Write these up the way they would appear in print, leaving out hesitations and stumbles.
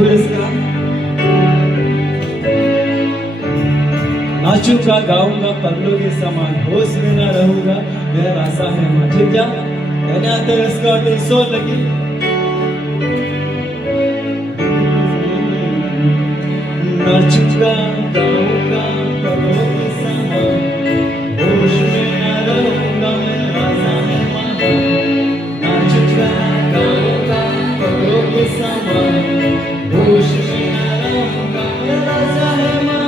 इसका नाचूंगा गाऊंगा पगलों के समान होश में ना रहूंगा मेरा रास्ता है मां ठीक है मैंने आता इसका तो सो लगी नाचूंगा गाऊंगा पगलों के समान होश में ना रहूंगा मेरा रास्ता है मां नाचूंगा गाऊंगा पगलों के समान होश में ना रहूंगा मेरा रास्ता है मां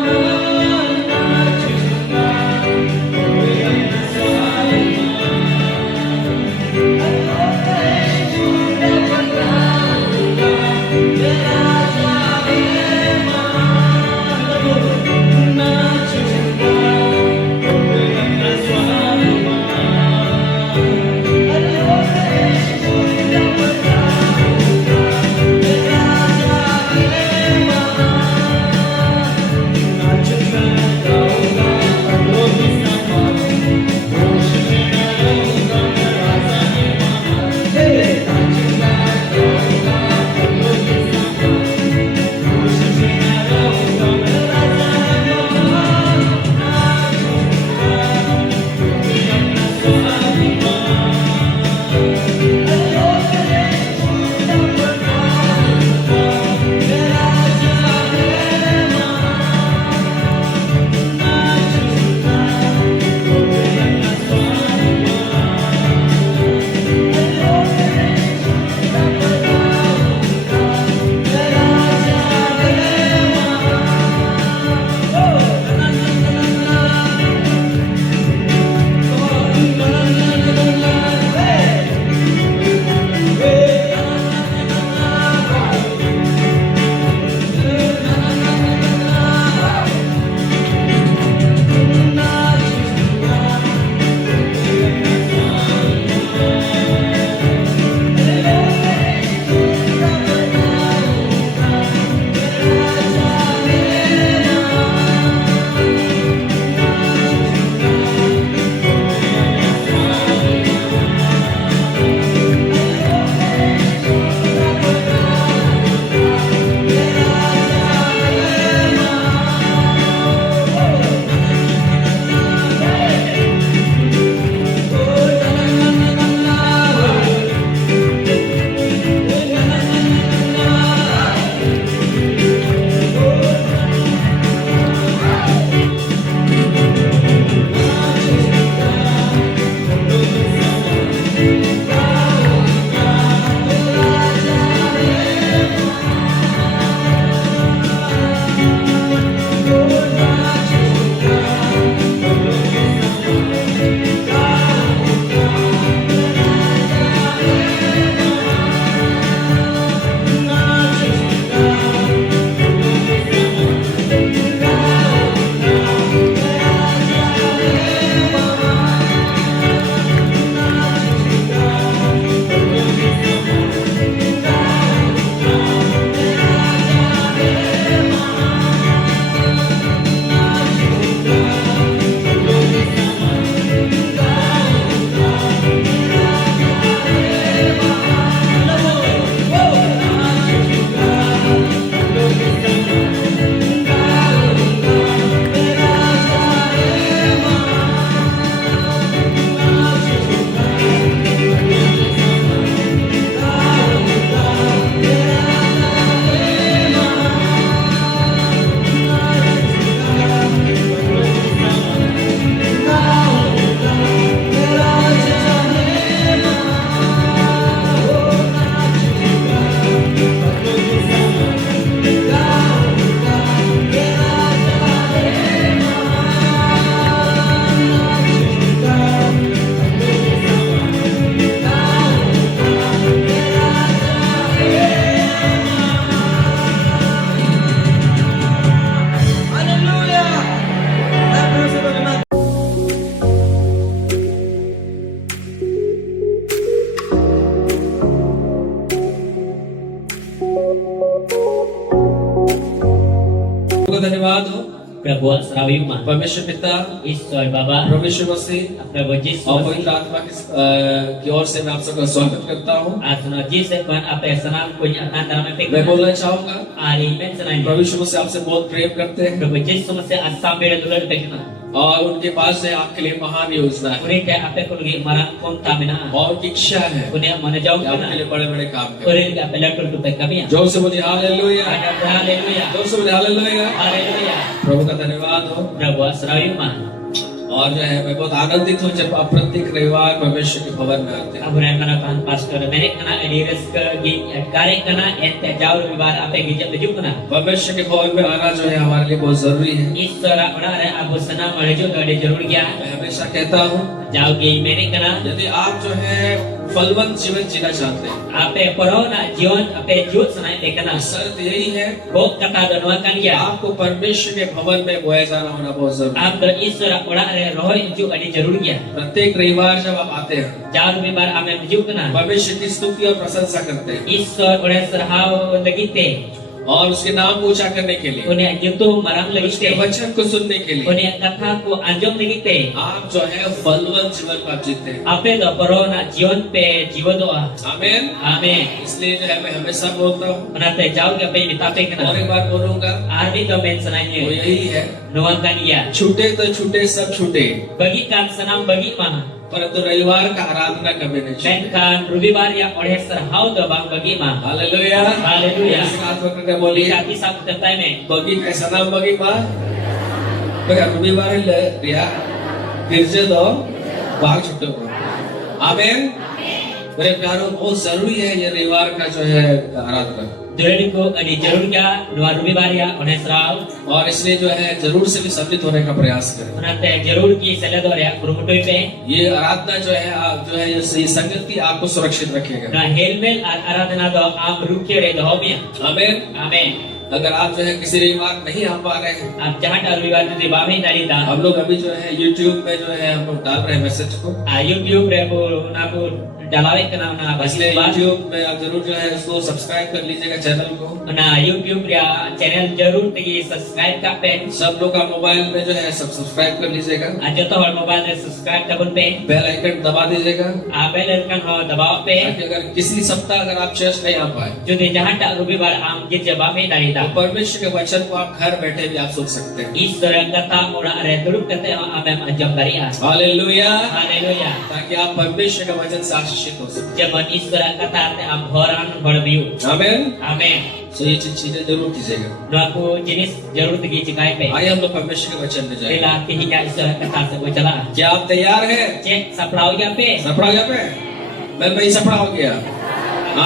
धन्यवाद हो Prabu Sarawi Ma परमेश्वर पिता, Ishwar Baba प्रभु यीशु मसीह Prabu Jesus और पवित्र आत्मा की ओर से मैं आप सबका स्वागत करता हूँ। Asana Jesus Tuhan apa yang senang punya akan dalam मैं efek बोलना चाहूंगा, hari men senang प्रभु यीशु मसीह आपसे बहुत प्रेम करते हैं Prabu Jesus masih asam beda dulu tekna और उनके पास है आपके लिए महान योजना है Uri kayak apa ko lagi marang kon tamina और उनकी इच्छा है Kunya mana jauh कि आपके लिए kana बड़े बड़े काम करें। Uri ka pela tu pe kami ya जोर से बोलिए हालेलुया, Haleluya जोर से बोलिए हालेलुया। Haleluya प्रभु का धन्यवाद हो। Prabu Sarawi Ma और जो है मैं बहुत आनंदित हूँ जब आप प्रत्येक रविवार परमेश्वर के भवन में आते हैं। Abu Rahman Tuhan pastor mereka kana ediris ke kare kana ente jauh bibar apa yang gijak tuju kana परमेश्वर के भवन में आना जो है हमारे लिए बहुत जरूरी है। Ishwara ora re abu sana maju ke ada जरूर गया मैं हमेशा कहता हूँ, jauh gi mereka kana यदि आप जो है फलवंत जीवन जीना चाहते हैं, apa corona jion apa jut sana dekana शर्त यही है bo kata donoakan ya आपको परमेश्वर के भवन में बोया जाना होना बहुत जरूरी है। आप तो Ishwara ora re roh ju ada जरूर गया प्रत्येक रविवार जब आप आते हैं, jauh bibar ame maju kana परमेश्वर की स्तुति और प्रशंसा करते हैं Ishwar ora serhau legite और उसके नाम को ऊंचा करने के लिए, punya YouTube marang उसके legite वचन को सुनने के लिए punya kata ko anjom legite आप जो है फलवंत जीवन को आप जीते हैं। apa do corona jion pe jiwa doa आमीन। amen इसलिए जो है मैं हमेशा बोलता हूँ Menate jauh ke apa yang ditape और kana एक बार बोलूंगा, arti to men वो senangnya यही है, nuangkan ya छूटे तो छूटे सब छूटे, bagikan senang bagi mana परंतु रविवार का आराधना कभी नहीं छूटे। Menkan rubibar ya oleh serhau do bang bagi ma hallelujah, Haleluya. हाथ पकड़ के बोलिए, Lihat kisah ketentai me बगी कैसा नाम बगी माँ बगा रविवार ले रिया गिरजे दो बाहर छुट्टे को। आमीन। मेरे प्यारों, बहुत जरूरी है ये रविवार का जो है आराधना, Dulu ko ani jarur ga dua rubibar ya oleh serhau और इसलिए जो है जरूर से भी सम्मिलित होने का प्रयास करें। Menate jarur ki seledor ya kurumutoi pe ये आराधना जो है जो है ये संगति आपको सुरक्षित रखेगा। na helmel aradhana do am rukye re do homia आमीन। amen अगर आप जो है किसी रविवार नहीं आ पा रहे हैं, ab jahat rubibar tu babe dari da हम लोग अभी जो है YouTube में जो है हम लोग डाल रहे हैं मैसेज को, YouTube re bo na bo dalawe kana na bagi इसलिए ba YouTube में आप जरूर जो है उसको सब्सक्राइब कर लीजिएगा चैनल को। na YouTube ya channel jarur tegi subscribe ka pe सब लोग का मोबाइल में जो है सब सब्सक्राइब कर लीजिएगा, aja to hor mobile re subscribe tabun pe bell icon दबा दीजिएगा bell icon ho dabaw pe ताकि अगर किसी सप्ताह अगर आप चर्च नहीं आ पाए jodi jahat tak rubibar am git jababe dari तो da परमेश्वर के वचन को आप घर बैठे भी आप सुन सकते हैं। Ishwara kata ora re duduk kate amem anjam dari a hallelujah, haleluya ताकि आप परमेश्वर के वचन से आशीषित हो सके। jaman Ishwara kata te am horan horbiu आमीन। amen तो ये चीजें जरूर कीजिएगा। no aku jenis jarur tegi cikai pe आइए हम लोग परमेश्वर के वचन में जाएं। rela tihinya Ishwara kata se bo chala क्या आप तैयार हैं? cek saplau ya pe सपड़ा गया पे? मैं भाई सपड़ा हो गया।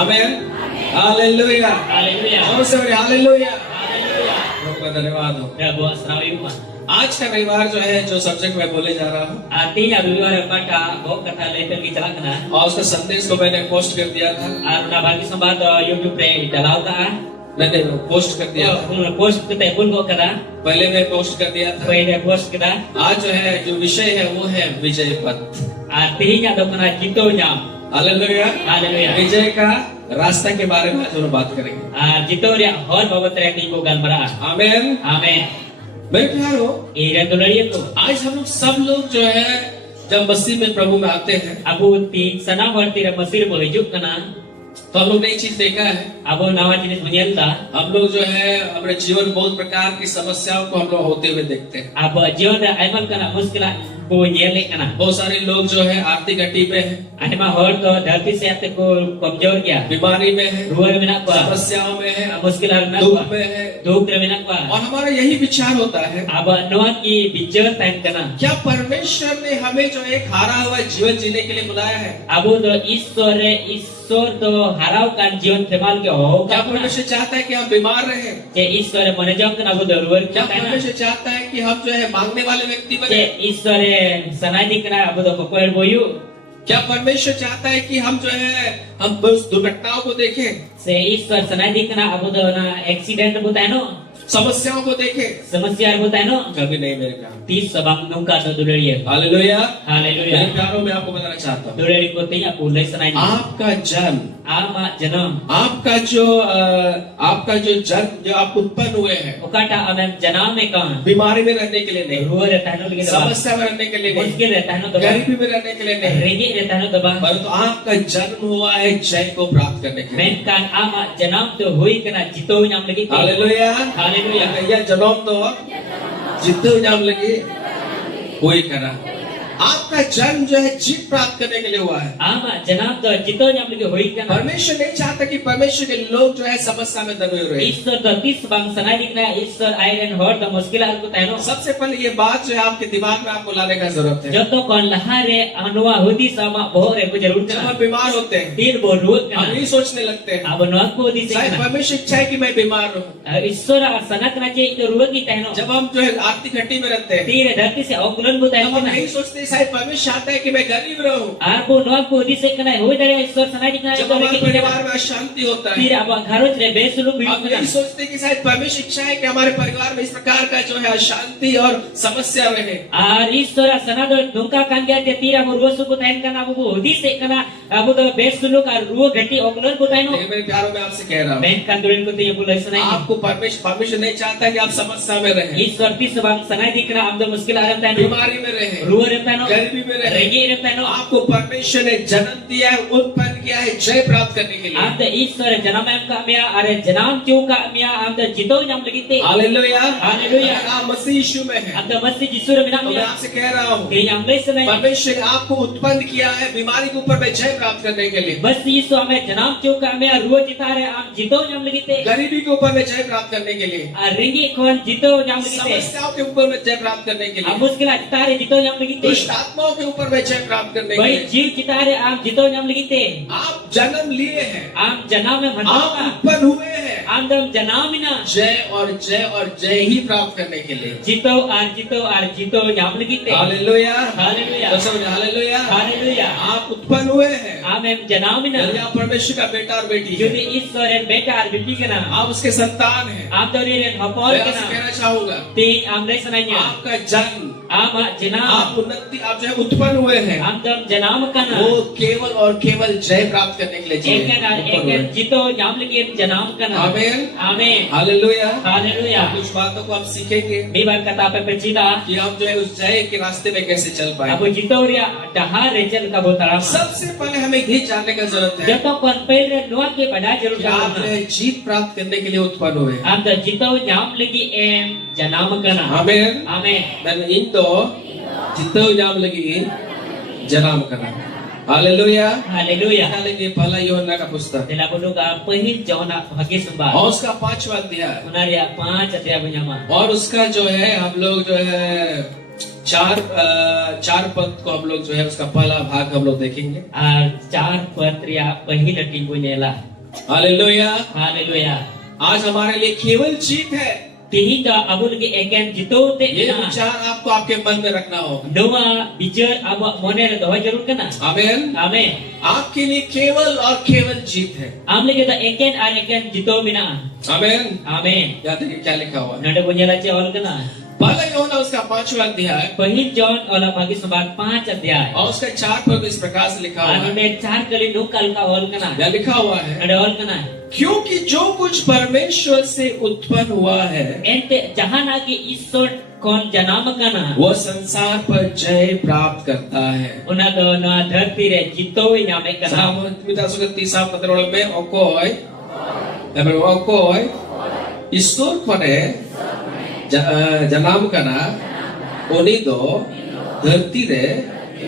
आमीन। हालेलुया। haleluya और से बड़े हालेलुया। haleluya प्रभु का धन्यवाद हो। Prabu Sarawi Ma आज का रविवार जो है जो सब्जेक्ट मैं बोले जा रहा हूँ artinya rubibar kata bo kata level ki chala kana और उसका संदेश को मैंने पोस्ट कर दिया था, aruna bagi sambat YouTube re dalau ta मैंने पोस्ट कर दिया था। post kita pun kok kata पहले मैं पोस्ट कर दिया था। pwede post kita आज जो है जो विषय है वो है विजय पथ। artinya do kana jitonya hallelujah. haleluya विजय का रास्ता के बारे में आज हम लोग बात करेंगे। jito ria hor babat re ki ko galmara आमीन। amen मेरे प्यारो, ira dolari ko आज हम लोग सब लोग जो है जब मसीह में प्रभु में आते हैं abu ti sana horti re masir mo hijuk kana तो हम लोग नई चीज देखा है। abu nawa jenis bunyenta हम लोग जो है अपने जीवन में बहुत प्रकार की समस्याओं को हम लोग होते हुए देखते हैं। abu jion re aiman kana muskila ko nyele kana बहुत सारे लोग जो है आर्थिक घटी पे है, anima hor to dharti se ate ko kamjor kya बीमारी में है, ruar menak ko समस्याओं में है, muskil menak दुख ko में है, duk re menak ko और हमारा यही विचार होता है, abu noa ki bicara time kana क्या परमेश्वर ने हमें जो एक हारा हुआ जीवन जीने के लिए बुलाया है? abu do Ishwar to harau kan jion kemal ke ho क्या परमेश्वर चाहता है कि हम बीमार रहे? je Ishwar mane jam kana abu do ruar क्या kya kana परमेश्वर चाहता है कि हम जो है मांगने वाले व्यक्ति je बने? Ishwar sanai dikna abu do kokoel boyu क्या परमेश्वर चाहता है कि हम जो है हम बस दुर्घटनाओं को देखें? se Ishwar sanai dikna abu do na accident butano समस्याओं को देखे, समस्या होता है ना कभी नहीं मेरे प्यार। 30 sabang nungka do dulari hallelujah. haleluya मेरे प्यारों में आपको बताना चाहता हूँ, dulari ko ting aku lay sanay ni आपका जन्म, ama janam आपका जो जन्म जो आप उत्पन्न हुए हैं, okata amem janam e kan बीमारी में रहने के लिए नहीं, ruwa rehta no lagi da समस्या में रहने के लिए नहीं, मुश्किल रहता है ना दबा गरीबी में रहने के लिए नहीं, रेगी रहता है ना दबा परंतु आपका जन्म हुआ है जय को प्राप्त करने के लिए। menkan ama janam to hui kena jito nyam lagi ke hallelujah. Hallelujah भैया जन्म तो जितने नाम लगे कोई करा। आपका जन्म जो है जीत प्राप्त करने के लिए हुआ है। ama janam to jito nyam lagi hui kena परमेश्वर नहीं चाहता कि परमेश्वर के लोग जो है समस्या में दबे हुए रहे। ईश्वर तो 30 sabang sanay dikna Ishwar iron her the मुश्किल आर को तानो सबसे पहले ये बात जो है आपके दिमाग में आपको लाने का जरूरत है। joto kon lahare anua hudi sama bohre ko jarur जब kena हम बीमार होते हैं, तीर bo ruot हम kena यही सोचने लगते हैं, abano ko di शायद sekena परमेश्वर इच्छा है कि मैं बीमार हूँ। ईश्वर sanak na je ito ruwa ki taino जब हम जो है आर्थिक घटी में रहते हैं, तीर धरती से औकुलन को तब तानो हम kena यही सोचते हैं शायद परमेश्वर चाहता है कि मैं गरीब रहूं। arbo no ko di sekena hui dare ईश्वर sanay dikna जब ito हमारे lagi परिवार में अशांति होता है, तीर अब घरों रे बेसुलू भी हम यही सोचते हैं कि शायद परमेश्वर इच्छा है कि हमारे परिवार में इस प्रकार का जो है अशांति और समस्या रहे। ar Ishwar sanado dungka kan dia te tira mo ruwa su ko tain kana abu hudi sekena abu to besuluk ar ruwa ghati औकुलन को तानो लेकिन मेरे प्यारों में आपसे कह रहा हूँ, ben kan durin ko te bulai sanay आपको परमेश्वर नहीं चाहता कि आप समस्या में रहें, ईश्वर 30 sabang sanay dikna am do muskil aram taino बीमारी में रहें, ruwa re taino गरीबी में रहें। regi re taino आपको परमेश्वर ने जन्म दिया है, उत्पन्न किया है जय प्राप्त करने के लिए। am da Ishwar janam em ka mia are janam chu ka mia am da jito nyam lagi te hallelujah. Hallelujah. अगर आप मसीह यीशु में हैं, am da masih jisur तो minam मैं mia आपसे कह रहा हूँ, ke am lay sanay परमेश्वर ने आपको उत्पन्न किया है बीमारी के ऊपर में जय प्राप्त करने के लिए, बस ईश्वर हमें janam chu ka mia ruwa jita re am jito nyam lagi te गरीबी के ऊपर में जय प्राप्त करने के लिए, regi kon jito nyam lagi te समस्याओं के ऊपर में जय प्राप्त करने के am लिए, muskil jita re jito nyam lagi te दुष्ट आत्माओं के ऊपर में जय प्राप्त करने के bai लिए। jiw jita re am jito nyam lagi te आप जन्म लिए हैं, am janam em आप manama उत्पन्न हुए हैं am dam janamina जय और जय ही प्राप्त करने के लिए। jito ar jito nyam lagi te hallelujah. Hallelujah तो समझ हालेलुया। हालेलुया आप उत्पन्न हुए हैं, am em janamina यदि आप परमेश्वर का बेटा और बेटी Jadi हैं, ईश्वर en beta ar bibi kana आप उसके संतान हैं। am dari en hapor मैं आपसे kana कहना चाहूंगा, ting am dai sananya आपका जन्म, am janam आप उन्नति, आप जो है उत्पन्न हुए हैं, am dam janam kana वो केवल और केवल जय प्राप्त करने के लिए जिए eken ar हैं, उत्पन्न हुए eken हैं। jito nyam lagi janam kana आमीन। amen hallelujah. haleluya कुछ बातों को आप सीखेंगे bibar kata apa pecita कि हम जो है उस जय के रास्ते में कैसे चल पाए। abu jito ria daha rejel ka botaram सबसे पहले हमें ये जानने का जरूरत है jato kon pel re nuak ke pada jarur कि आप kana जीत प्राप्त करने के लिए उत्पन्न हुए। am da jito nyam lagi em janam kana आमीन। amen मैंने इन तो जितो जाम लगी जनाम करना। हालेलुया। haleluya निकालेंगे पहला यूहन्ना का पुस्तक Dalam buku pahit jona bagi sembah. और उसका 5वां अध्याय, Unaria 5 अध्याय benyama. और उसका जो है हम लोग जो है चार पद को हम लोग जो है उसका पहला भाग हम लोग देखेंगे। Ar 4 patria pahit timbunela. Hallelujah. Haleluya. आज हमारे लिए केवल जीत है, Tihinga abul ke eken jito te ये na. विचार आपको आपके मन में रखना होगा। Doa bicar abak moner doa jarur kana. आमीन। Amen. आपके लिए केवल और केवल जीत है। Amle kita eken ar eken jito mina. आमीन। Amen. याद है क्या लिखा हुआ है? Nada punya lace ol kana. पहला यूहन्ना उसका 5वां अध्याय Pahit John ola bagi sembah 5 अध्याय. और उसका 4 पद इस प्रकार से लिखा हुआ Anu है। ne 4 kali nukal ka ol kana. क्या लिखा हुआ है? Nada ol kana. क्योंकि जो कुछ परमेश्वर से उत्पन्न हुआ है Ente jahana ki ईश्वर kon janam kana. वो संसार पर जय प्राप्त करता है। Una do na dharti re jito nyame kana. सामर्थ सुगत 30 पत्रों में ओकोय एबर ओकोय ईश्वर पने जनाम कना ओनी दो धरती रे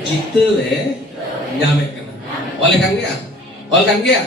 जीतवे न्यामे कना। ओले kan गया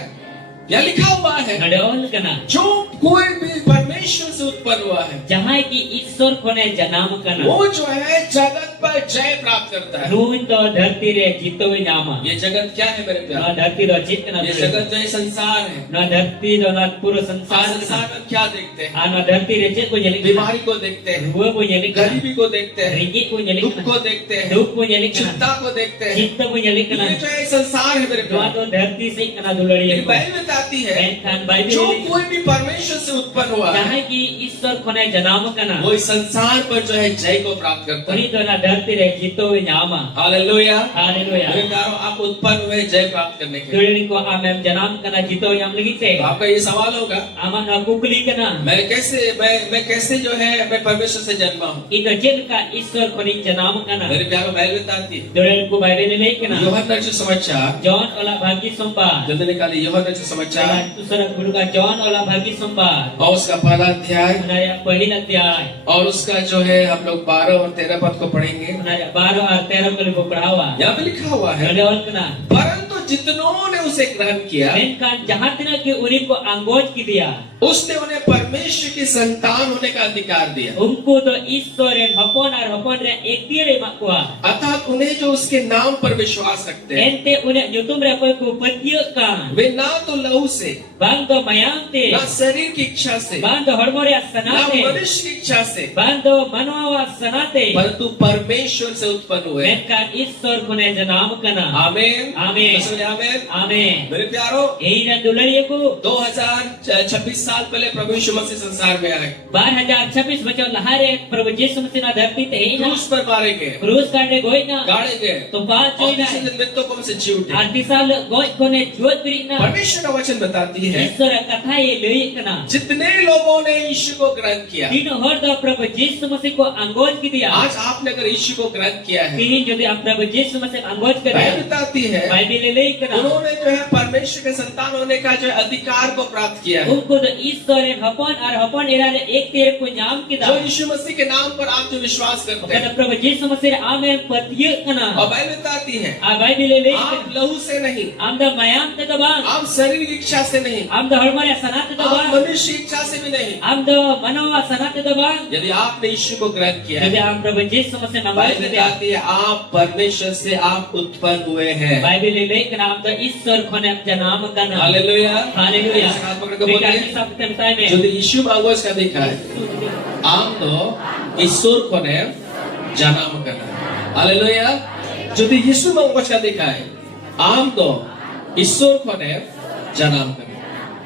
क्या लिखा हुआ है? Nada ol kana. जो कोई भी परमेश्वर से उत्पन्न हुआ है Jahai ki ईश्वर kone janam kana. वो जो है जगत पर जय प्राप्त करता है। Nun do dharti re jito nyama. ये जगत क्या है मेरे Na प्यार? dharti do jit kana. ये जगत जो है संसार है। Na dharti do na puro आज sansar संसार kana. में क्या देखते हैं? Ana dharti re jit ko nyali kana. बीमारी को देखते हैं, Ruwa ko nyali kana. गरीबी को देखते हैं, Ringgit ko nyali दुख को kana. देखते हैं, Duk ko nyali kana. चिंता को देखते हैं। Cinta ko nyali kana. ये जो है संसार है मेरे Doa प्यार। do dharti se kana dulari ये ko. बाइबल बताती है Ben kan Bible जो ni. कोई भी परमेश्वर से उत्पन्न हुआ है जहां की ईश्वर खने जनाम कना वो इस संसार पर जो है जय को प्राप्त करता उनी है। तो ना धरती रे जीतो न्यामा हालेलुया। हालेलुया मेरे प्यारों, आप उत्पन्न हुए जय प्राप्त करने के लिए। दुलिन को आमेम जनाम कना जीतो न्याम लगी ते तो आपका ये सवाल होगा, आमा ना कुकली कना मैं कैसे जो है मैं परमेश्वर से जन्मा हूँ। ito jen ka ईश्वर खनी जनाम कना मेरे प्यारों, बाइबल बताती है, दुलिन को बाइबल ले कना यूहन्ना रचित समाचार, जॉन ओला भागी संबा जल्दी निकालिए, यूहन्ना रचित समाचार दूसरा गुरु का जॉन ओला भागी संबा और उसका पहला अध्याय उनारे पहला अध्याय और उसका जो है हम लोग 12 और 13 पद को पढ़ेंगे। उनारे 12 और 13 को लिखो पढ़ावा यहाँ पे लिखा हुआ है, बोले और कना परंतु जितनों ने उसे ग्रहण किया मेनकान जहां तना कि उन्हीं को अंगोज की दिया उसने उन्हें परमेश्वर की संतान होने का अधिकार दिया, उनको तो ईश्वर हपन और हपन रे एक तीरे मकुआ अर्थात उन्हें जो उसके नाम पर विश्वास रखते हैं, एंते उन्हें युतुम रे कोई को पतियो का वे ना तो लहू से, बांग तो मयाम ते ना शरीर की इच्छा से, बांग तो हड़मोरे ना सनाते मनुष्य की इच्छा से, बांग तो मनवा सनाते परंतु परमेश्वर से उत्पन्न हुए। मेनकान ईश्वर कोने जनाम कना आमीन आमीन आमीन आमीन। आमीन मेरे प्यारों, यही ना दुलरिये को 2026 साल पहले प्रभु यीशु मसीह संसार में आए, 2026 बचो लहारे प्रभु यीशु मसीह ना धरती ते ही ना क्रूस पर मारे गए, क्रूस काटे गोई ना गाड़े गए तो बात और जोई ना तीसरे दिन मृतकों को में से जी उठे। आरती साल गोई कोने जोत बिरी ना परमेश्वर का वचन बताती है, ईश्वर कथा ये लई कना जितने लोगों ने यीशु को ग्रहण किया, तीन हर द प्रभु यीशु मसीह को अंगोज की दिया आज आपने अगर यीशु को ग्रहण किया है, तीन यदि आप प्रभु यीशु मसीह अंगोज कर बाइबल बताती है बाइबल ले लई कना उन्होंने जो है परमेश्वर के संतान होने का जो है अधिकार को प्राप्त किया है। उनको तो ईश्वर हपन और हपन एरा रे एक तेरे को नाम की दा जो यीशु मसीह के नाम पर आप जो विश्वास करते कहता हैं, प्रभु यीशु मसीह आमे पतिय कना और बाइबल बताती है आ बाइबल ले लई आप लहू से नहीं, आम द मयाम ते दबा आप शरीर की इच्छा से नहीं, आम द हड़मरे सनात दबा आप मनुष्य की इच्छा से भी नहीं। आम द मनवा सनात दबा यदि आपने यीशु को ग्रहण किया यदि है, आम प्रभु यीशु मसीह अंगोज बाइबल कर दिया बताती है आप परमेश्वर से आप उत्पन्न हुए हैं। बाइबल ले लई कना आम द ईश्वर कोने जनाम कना हालेलुया। हालेलुया इस हाथ पकड़ के बेटा बोलिए, की सब तमताय में যদি यीशु मांगोस का देखा है आम तो ईश्वर को ने जन्म करना। हालेलुया। যদি यीशु मांगोस का देखा है आम तो ईश्वर को ने जन्म करना।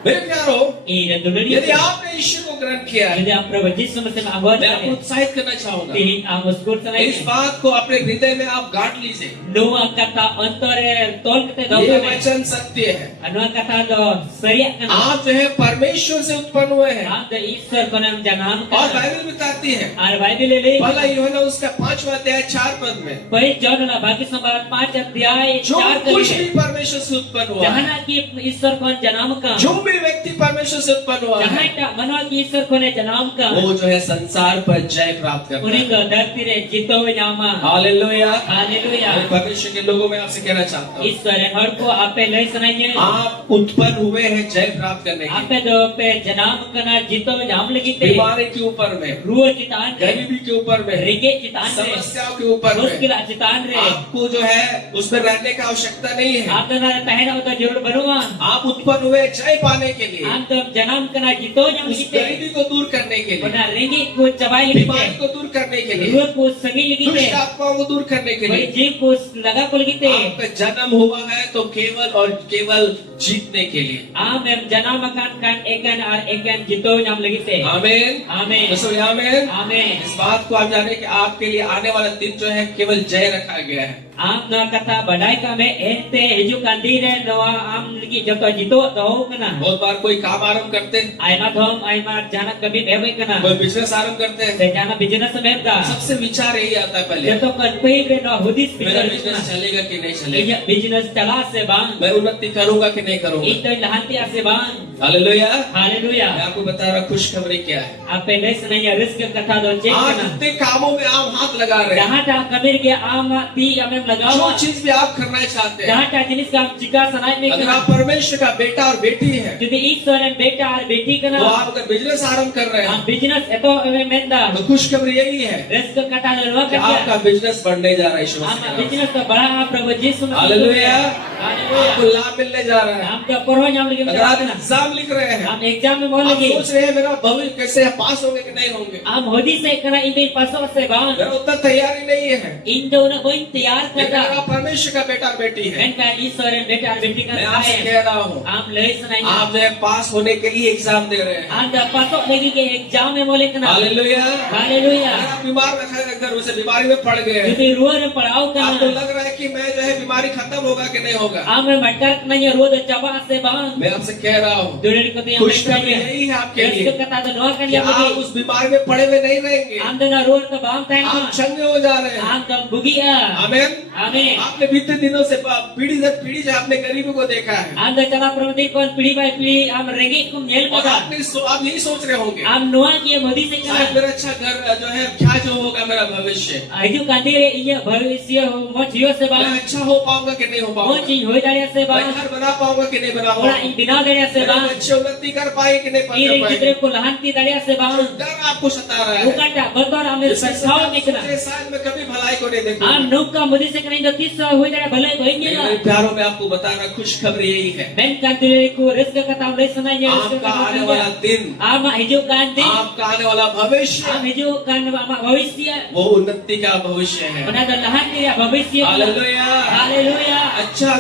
मेरे प्यारो, ई रे दुलरी यदि आपने यीशु को ग्रहण किया है, यदि आप प्रभु यीशु मसीह अंगोज मैं आपको करें उत्साहित करना चाहूंगा, तीन आम उसको सनाई इस बात को अपने हृदय में आप गांठ लीजिए। Nuwa kata ontore tolkte ये dawame. वचन सत्य है। Nuwa kata do sariya kana. आप जो है परमेश्वर से उत्पन्न हुए हैं Aam da Ishwar ko naam janam और kana. बाइबल बताती है, Aar Bible le le. पहला यूहन्ना उसका 5वां अध्याय 4 पद में, Pai John la bhagi sambar 5 अध्याय जो 4 कुछ करी भी है. परमेश्वर से उत्पन्न हुआ है, जहां की ईश्वर को जनाम का. जो भी व्यक्ति परमेश्वर से उत्पन्न हुआ जहां है, का मनवा की ईश्वर को ने जनाम का. वो जो है संसार पर जय प्राप्त करता उन्हीं है। को धरती रे जीतो नामा. हालेलुया। हालेलुया. मैं परमेश्वर के लोगों में आपसे कहना चाहता हूँ, ईश्वर हर को आपे लई सुनाइए. आप उत्पन्न हुए हैं जय प्राप्त करने के लिए। आपे दो पे जनाम कना जीतो नाम लगी ते. बीमारी के ऊपर में, रूह चितान रे. गरीबी के ऊपर में, रिगे चितान रे. समस्याओं के ऊपर में मुश्किल चितान रे. आपको जो है उसमें रहने का आवश्यकता नहीं है। आप तो ना पहना हो तो जरूर बनूंगा. आप उत्पन्न हुए जय पाने के लिए, हम तो जन्म कना जीतो जम उस जीते. गरीबी को दूर करने के लिए, बना रेंगे को चबाई बीमारी लगीते. को दूर करने के लिए, रूह को संगी लगीते. दुष्ट आत्माओं को दूर करने के बड़ी लिए। जीव को लगा को लगीते. आपका जन्म हुआ है तो केवल और केवल जीतने के लिए। आम एम जन्म मकान कान एकन और एकन जीतो नाम लगीते. आमीन। आमीन. तो आमीन। आमीन. इस बात को आप जाने कि आपके लिए आने वाला दिन जो है केवल जय रखा गया है। आम ना कथा बढ़ाई का में एते हिजू कांदी रे नवा आम लगी जब तो जीतो तो हो कना. बहुत बार कोई काम आरंभ करते हैं, आयमा धोम आयमा जाना कभी भेवे कना. कोई बिजनेस आरंभ करते हैं, से जाना बिजनेस में दा. सबसे विचार यही आता है जब पहले, तो कर कोई रे ना हुदिस मेरा बिजनेस बिजनेस चलेगा कि नहीं चलेगा, ये बिजनेस चला से बांग. मैं उन्नति करूंगा कि नहीं करूंगा। एक तो लहाती से बांग. हालेलुया। हालेलुया. मैं आपको बता रहा खुशखबरी क्या है। आप पहले से नहीं रिस्क कथा दो चेक आज करना. जितने कामों में आप हाथ लगा रहे हैं, जहाँ टा कबीर के आम ती हमें लगाओ. जो चीज भी आप करना चाहते हैं, जहाँ टा जिनिस का आप चिका सनाई में अगर करना. आप परमेश्वर का बेटा और बेटी है यदि ईश्वर है बेटा और बेटी तो करना. आप अगर बिजनेस आरंभ कर रहे हम हैं बिजनेस एतो हमें मेंदा. तो खुशखबरी यही है रिस्क कथा दलवा कि कर आपका बिजनेस बढ़ने जा रहा है यीशु हम मसीह के नाम से। बिजनेस तो बड़ा प्रभु यीशु मसीह. हालेलुया। हालेलुया. आपको लाभ मिलने जा रहा है। हम तो पढ़ो नाम लगे अगर आप एग्जाम लिख रहे हैं, हम एग्जाम में बोल आप लगे. सोच रहे हैं मेरा भविष्य कैसे है, पास होंगे कि नहीं होंगे, हम होदी से करा इबे पासो से बांग. मेरा उतना तैयारी नहीं है, इन दोनों को तैयार लेकिन आप परमेश्वर का बेटा और बेटी है। Mengkan Isor dan beta arbitikan मैं आपसे saya. कह रहा हूँ, Am lei senanya. आप जो है पास होने के लिए एग्जाम दे रहे हैं। Anda patut lagi ke exam yang boleh kena. Hallelujah. Haleluya. अगर आप बीमार अगर उसे बीमारी में पड़ गए, Jadi ruah dan padau आपको kena. लग रहा है कि मैं जो है बीमारी खत्म होगा कि नहीं होगा, Am matkar kenanya ruah dan coba ase bang. मैं आपसे कह रहा हूँ, Dulu di kota yang खुशखबरी lain यही है आपके Yesus लिए kata ada doakan कि dia आप bagi. उस बीमारी में पड़े हुए नहीं रहेंगे, Am dengan ruah ke bang आप tengah. चंगे हो जा रहे हैं। Am ke bugi ah. आमीन। Amin. आपने बीते दिनों से पीढ़ी दर पीढ़ी से आपने गरीबी को देखा है, Anda cara perhati kon pilih by pilih am rengit kum nyel और pada. आप यही सोच रहे होंगे, Am nuah kia modi se शायद kena. मेरा अच्छा घर जो है क्या जो होगा मेरा भविष्य, Itu kandire iya bhavisya mo jiyo se मैं bang. अच्छा हो पाऊंगा कि नहीं हो Mo पाऊंगा, chi hoi daya se मैं bang. घर बना पाऊंगा कि नहीं बना Orang पाऊंगा, bina daya se मेरे bang. बच्चे उन्नति कर पाए कि नहीं कर Ire पाएंगे। gidre ko lahanti daya se bang. डर आपको सता रहा है, Bukan tak betul ambil इसलिए sesau आप ni kena. सोचे, शायद मैं कभी भलाई को नहीं देखूंगा। Am nuka modi se kena itu tisa hoi daya balai baiknya लेकिन lah. मेरे प्यारों में आपको बताना खुशखबरी यही है, Ben kandire ko rezeki kata ambil senanya rezeki आपका kata आने वाला dia. दिन, Ama hijaukan di. आपका आने वाला भविष्य Am hijaukan ama bhavisya. वो उन्नति का भविष्य है। Mana ada lahanti ya bhavisya. Hallelujah. Haleluya. अच्छा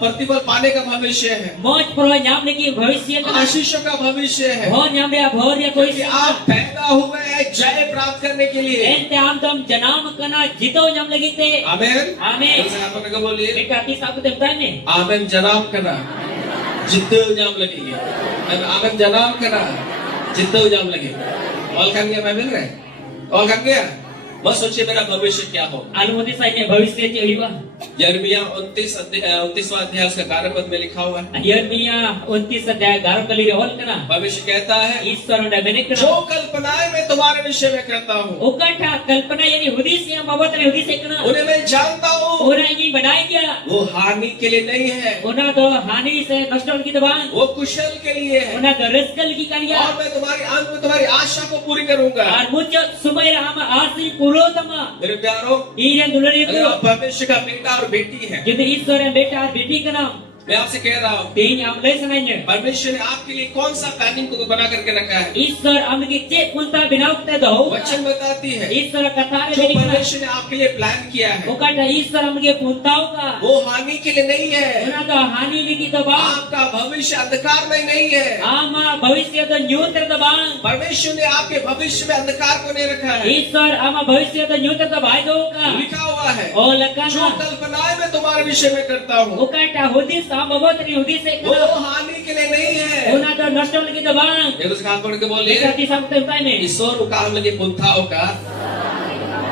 प्रतिफल पाने का भविष्य है, Moj pro nyam lagi bhavisya kena. आशीषों का भविष्य है, Bhor nyam dia bhor ya koi कि आप पैदा हुए हैं जय प्राप्त करने के लिए। Ente am tom janam kena jito nyam lagi te. Amen. Amin. आप को बोलिए Beta hati sahabat tempat ni. आमेन। जनाब करना जितने जाम लगेंगे, आमेन। जनाब करना जितने जाम लगेंगे। और खान गया मैं मिल रहा है, और खान गया बस सोचिए मेरा भविष्य क्या हो। Alu mati saya ni bhavisya je iba. यिर्मयाह 29वां अध्याय उसका 11 पद में लिखा हुआ है, Yeremia 29 अध्याय 11 kali dia ol kena. भविष्य कहता है, Isor unda benek जो kena. कल्पनाएं मैं तुम्हारे विषय में करता हूँ Ukata kalpana yani hudis yang babat ni hudis kena. उन्हें मैं जानता हूँ, Orang ini बनाएगा. वो हानि के लिए नहीं है, Una तो हानि से नष्ट होने की दबान. वो कुशल के लिए है, Una तो रिस्कल की करिया. और मैं तुम्हारी अंत में तुम्हारी आशा को पूरी करूंगा। और मुझे सुबह राम आसी पुरोतमा. मेरे प्यारों, Iren dulari अगर itu. आप परमेश्वर का बेटा और बेटी है, Jadi Isor yang beta और बेटी का नाम. मैं आपसे कह रहा हूँ, Ting am lei senanya. परमेश्वर ने आपके लिए कौन सा प्लानिंग को बना करके रखा है। Isor am lagi cek punta binau kita dah. वचन बताती है, Isor kata जो ni kena. परमेश्वर ने आपके लिए प्लान किया है Ukata Isor am lagi puntau ka. वो हानि के लिए नहीं है, Una तो हानि lagi दबान. आपका भविष्य अंधकार में नहीं है। Ama भविष्य तो न्यूतर दबान. परमेश्वर ने आपके भविष्य में अंधकार को नहीं रखा है, Isor ama भविष्य तो न्यूतर दबाई दो का. लिखा हुआ है, Oh जो lekana. कल्पनाएं मैं तुम्हारे विषय में करता हूँ Ukata hudis am babat ni hudis वो kena. हानि के लिए नहीं है। Una तो नष्ट होने की दबान. एक उसका हाथ पकड़ के Beta बोलिए, hati sahabat tempat ni. ईश्वर उकाम लगे पुंथाओ का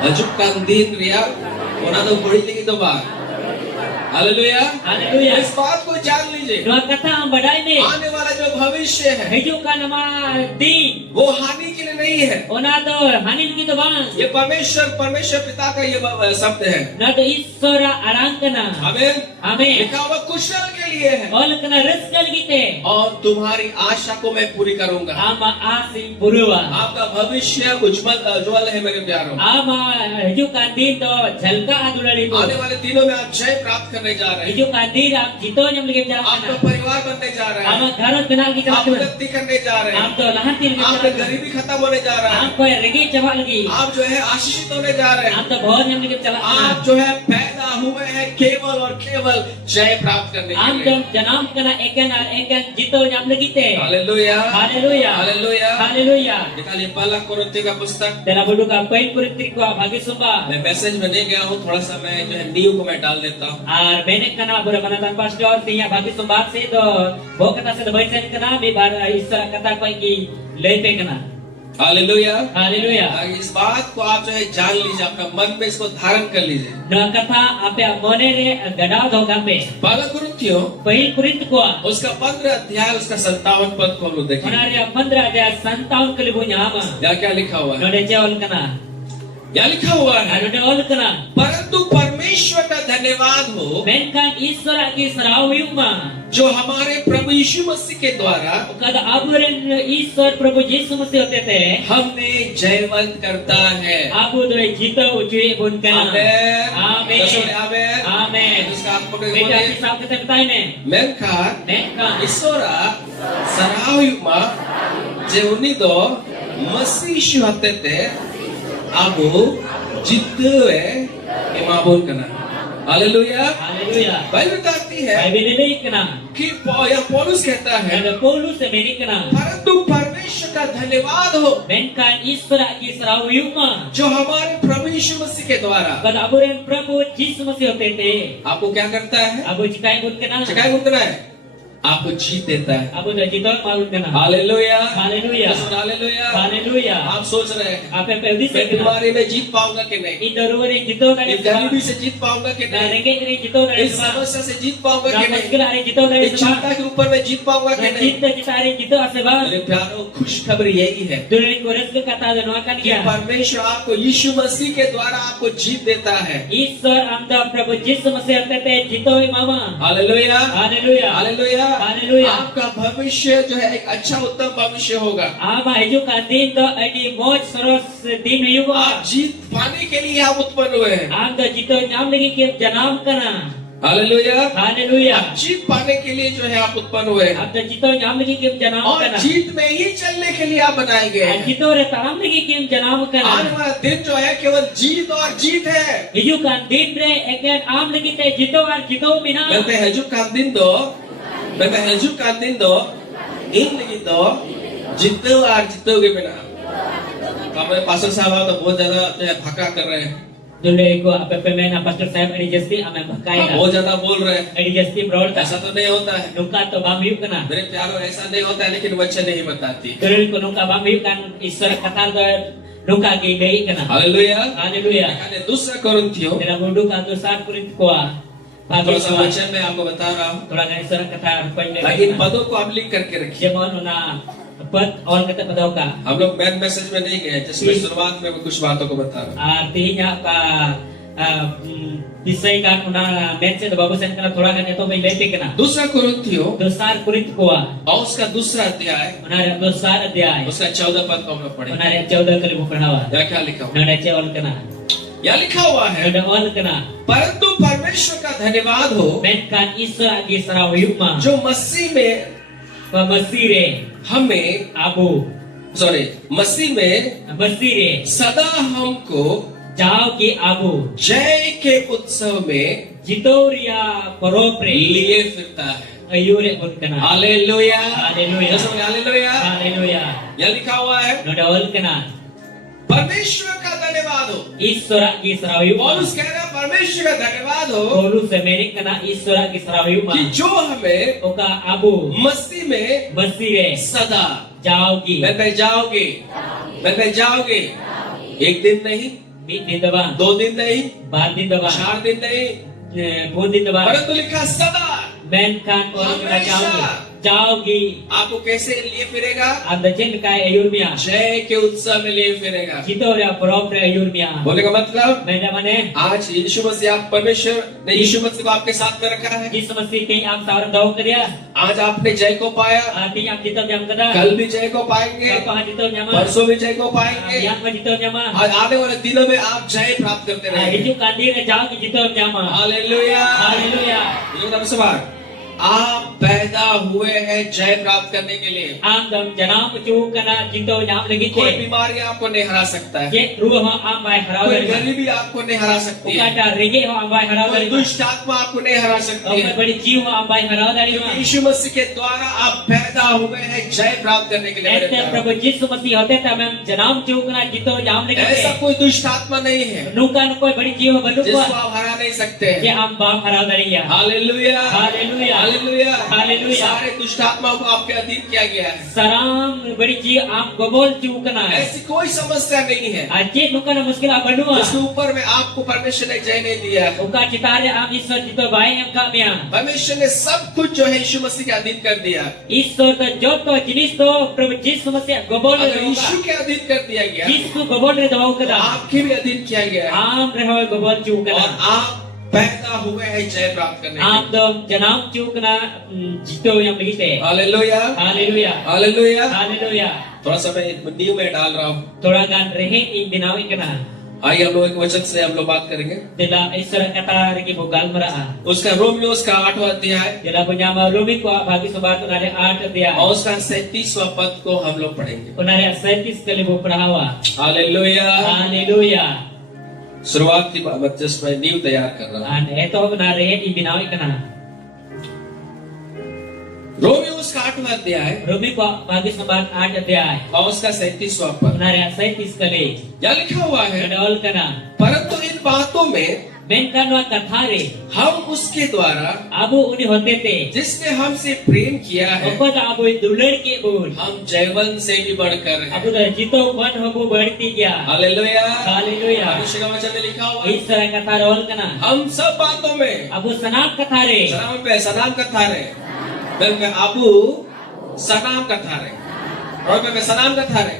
अजुकान दिन रिया ओना तो बड़ी लगी तो बात। हालेलुया। Haleluya. इस बात को जान लीजिए, Dua kata am badai ni. आने वाला जो भविष्य है Hijaukan nama din. वो हानि के लिए नहीं है। Ona तो हानि lagi दबान. ये परमेश्वर पिता का ये शब्द है। Na तो Isor arang kena. आमीन। Amin. लिखा हुआ कुशल के लिए है, Oh kena rezeki lagi te. और तुम्हारी आशा को मैं पूरी करूंगा। Ama asi purwa. आपका भविष्य उज्जवल है मेरे प्यारों। Ama hijaukan din to jhalka adulari ko. आने वाले दिनों में आप जय प्राप्त करने जा रहे हैं, Hijaukan din am jito yang lagi jalan आपका kena. परिवार बनने जा रहा है, Ama garot kenal lagi jalan आप kena. उन्नति करने जा रहे Am हैं, to lahanti lagi आपका jalan kena. गरीबी खत्म होने जा रहा है, Am ko regi coba lagi. आप जो है आशीषित होने जा रहे Am हैं, to bhor yang lagi jalan kena. आप जो है पैदा हुए हैं केवल और केवल जय प्राप्त करने के Am लिए। to janam kena eken jito yang lagi te. Hallelujah. Haleluya. Hallelujah. Haleluya. निकालिए पहला कोरिन्थियों का पुस्तक। Dalam buku kampanye politik ko bagi sumba. मैं मैसेज में नहीं गया हूँ, थोड़ा सा मैं जो है नींव को मैं डाल देता हूँ। Ar benek kana beramana pastor tiya bagi sumbat se to bo kata se dabai sen kana me bar isra kata ko ki lepe kana. Hallelujah. Haleluya. ताकि इस बात को आप जो है जान लीजिए, आपका मन में इसको धारण कर लीजिए। Na kata ape mone re gada do gambe. पहला कोरिन्थियों Pahil kurit ko. उसका 15 अध्याय उसका 57 पद को हम लोग देखें। Onaria 15 aja santaun kalibunya ama. या क्या लिखा हुआ है? No de jawal kana. या लिखा हुआ है, Anu de ol kana. परंतु परमेश्वर का धन्यवाद हो Menkan isra ki sarau yuma. जो हमारे प्रभु यीशु मसीह के द्वारा Kada aburen Isor Prabhu Yesus Masih hote te. हमने जयवंत करता है। Abu doi jito ujui bun kana. आमेन। Amin. दसों ने आमेन। Amin. इसका आप पकड़ के Beta बोलिए, kisah kita bertanya. Menkan Menkan. Isora Sarayuma Jeunido Masih Hatete Abu Jidwe Imabun Kana. Hallelujah. Haleluya. Bible बताती है Bible ini kena. कि पौलुस कहता है Ada Paulus ini kena. परंतु परमेश्वर का धन्यवाद हो Menkan Isra Israel Yuma. जो हमारे प्रभु यीशु मसीह के द्वारा Kada aburen Prabhu Jesus masih otete. आपको क्या करता है, Abu cikai pun kena. शिकायत उतना है, आपको जीत देता है। Abu dah jito malu kena. Hallelujah, Haleluya. Hallelujah. Haleluya. आप सोच रहे हैं Apa pedi मैं sekena. बीमारी में जीत पाऊंगा कि नहीं, Ida ruwari jito dari इस गरीबी से जीत पाऊंगा कि Nah, नहीं, rengek ini jito dari इस sebab. समस्या से जीत पाऊंगा Nah, कि नहीं, muskil hari jito dari इस sebab. चिंता के ऊपर मैं जीत पाऊंगा कि Nah, नहीं। cinta kita hari jito sebab. मेरे प्यारों, खुशखबरी यही है Dulu kores ke kata dan akan कि dia. परमेश्वर आपको यीशु मसीह के द्वारा आपको जीत देता है। Isor amda Prabhu Jesus masih otete jito mama. Hallelujah, Haleluya. Hallelujah. Hallelujah. आपका भविष्य जो है एक अच्छा उत्तम भविष्य होगा। Ama hijukan din do adi moj soros din yugo. आप जीत पाने के लिए आप उत्पन्न हुए हैं। Amda jito nyam lagi ke janam kana. Hallelujah. Haleluya. आप जीत पाने के लिए जो है आप उत्पन्न हुए हैं Amda jito nyam lagi ke janam और kana. जीत में ही चलने के लिए आप बनाए गए हैं। Jito re taram lagi ke janam आने kana. वाला दिन जो है केवल जीत और जीत है। Hijukan din re eken am lagi te jito ar jito mina. Bebe Hejuk Kandindo, Bebe Hejuk Kandindo, इन लगी तो जीतो और जीतोगे बिना। हमारे पास्टर साहब तो बहुत ज्यादा जो है भका कर रहे हैं, Dulu ko apa pemena pastor saya adi jasti ame bakai बहुत na. ज्यादा बोल रहे हैं। Adi jasti brol ta. ऐसा तो नहीं होता है Nuka to bam hiu kana. मेरे प्यारों, ऐसा नहीं होता है, लेकिन वचन नहीं बताती। Dulu ko nuka bam hiu kan isor katar do nuka ge dei kana. Hallelujah. Haleluya. मैंने दूसरा कोरिन्थियों Dalam mundu kantor saat kulit kuah. Pagi थोड़ा सा semua. वचन मैं आपको बता रहा हूँ, Orang yang serang kata poin लेकिन पदों को आप लिख करके रखिए। Jangan una pet orang kata pedoka. हम लोग मेन मैसेज में नहीं गए, जिसमें शुरुआत में मैं कुछ बातों को बता रहा हूँ। Artinya apa disaikan una mention bagusan kana thoda kan itu melete kana. दूसरा कोरिन्थियों Dosar kulit kuah. और उसका दूसरा अध्याय, Una dosar adyay. उसका 14 पद को हम लोग पढ़ेंगे। Una 14 kali bukanwa. यहाँ क्या लिखा हुआ? Una cewal kana. यहाँ लिखा हुआ है, Una ol kana. परंतु परमेश्वर का धन्यवाद हो Menkan Isra agi sarau yukma. जो मसीह में Masire हमें abu. मसीह में Masire सदा हमको jauh ki abu. जय के उत्सव में Jitoria poropre. लिए फिरता है। Ayure pun kena. Hallelujah, Haleluya. Hallelujah. Haleluya. यहाँ लिखा हुआ है, Noda ol kena. परमेश्वर का धन्यवाद हो। Isra ki sarau yukma. पौलुस कह रहा है परमेश्वर का धन्यवाद हो Paulus semerik kena Isra ki sarau yukma. कि जो हमें Oka abu. मसीह में Masire सदा jauh ki. मैं जाओगे, एक दिन नहीं, Mid din dabang. 2 दिन नहीं, Bar din dabang. 4 दिन नहीं, Pun din dabang. परंतु लिखा सदा। Menkan orang kena jauh. Jauh ki. आपको कैसे लिए फिरेगा? Anda jen kai ayurmia. जय के उत्सव में लिए फिरेगा। Jitoria poropre ayurmia. बोलने का मतलब Menda mane. आज यीशु मसीह, आप परमेश्वर ने यीशु मसीह को आपके साथ में रखा है। Yesus Masih ting am sawaran daw kariya. आज आपने जय को पाया, Artinya am jito nyam kada. कल भी जय को पाएंगे, Apa jito nyama. परसों भी जय को पाएंगे, Yang ma jito nyama. और आने वाले दिनों में आप जय प्राप्त करते रहेंगे। Hiju kandir jauh ki jito nyama. Hallelujah. Haleluya. ये मतलब सवाल, आप पैदा हुए हैं जय प्राप्त करने के लिए। Am dam janam chu kana jito nyam lagi कोई te. बीमारी आपको नहीं हरा सकता है, Ye ruh ho am bai harau कोई dari. गरीबी आपको नहीं हरा सकती है, Ukata rege ho am bai harau कोई dari. दुष्ट आत्मा आपको नहीं हरा सकती Oka है। badi jiwa am bai harau dari. क्योंकि यीशु मसीह के द्वारा आप पैदा हुए हैं जय प्राप्त करने के लिए। मेरे Ete प्यारे। Prabhu Yesus Masih hote tamam janam chu kana jito nyam lagi ऐसा te. कोई दुष्ट आत्मा नहीं है Nukan koi badi jiwa banu जिसको ko. आप हरा नहीं सकते Ye हैं। am bam harau dari ya. Hallelujah, hallelujah. Hallelujah, hallelujah. सारे दुष्ट आत्माओं को आपके अधीन किया गया है। Saram badi ji am gobol chu kana. ऐसी कोई समस्या नहीं है Aje nukan muskil abadua. जिसके ऊपर में आपको परमेश्वर ने जय नहीं दिया है। Uka citare am Isor jito bai am kamya. परमेश्वर ने सब कुछ जो है यीशु मसीह के अधीन कर दिया। Isor to joto jinis to Prabhu Yesus Masih gobol re अगर यीशु doka. के अधीन कर दिया गया Yesus gobol re doka तो kada. आपके भी अधीन किया गया है Am reho gobol chu और kana. आप पैदा हुए हैं जय प्राप्त करने के Am लिए। dom janam chu kana jito yang begite. Hallelujah, Haleluya. Hallelujah. Haleluya. थोड़ा सा मैं न्यू में डाल रहा हूँ। Thoda gan rehe in binawi kana. आइए हम लोग एक वचन से हम लोग बात करेंगे। Dila Isor kata reki bogal mara. उसका रोमियो उसका 8वां अध्याय Dila punya Rumi ko bagi sobat unare 8 dia. और उसका 37वां पद को हम लोग पढ़ेंगे। Unare 37 kali bu prahawa. Hallelujah. Haleluya. शुरुआत की जस्ट मैं नींव तैयार कर रहा हूँ। an eto na rehet i binaw ikana Romeo उसका 8वां अध्याय Rumi ko bagis na bag 8 अध्याय और उसका 37वां पद, unarya 37 kali यहाँ लिखा हुआ है, kadol kana परंतु इन बातों में benkanwa kathare हम उसके द्वारा abu uni hote te जिसने हमसे प्रेम किया है, okot abu dulur ke bun हम जैवन से भी बढ़कर हैं। abu da jito kon hobu बढ़ती गया हालेलुया। हालेलुया मनुष्य का वचन में लिखा हुआ है, इस तरह कथा रोल kana हम सब बातों में abu sanam kathare सनाम कथा रहे, मैं अबू सनाम कथा रहे, और मैं सनाम कथा रहे।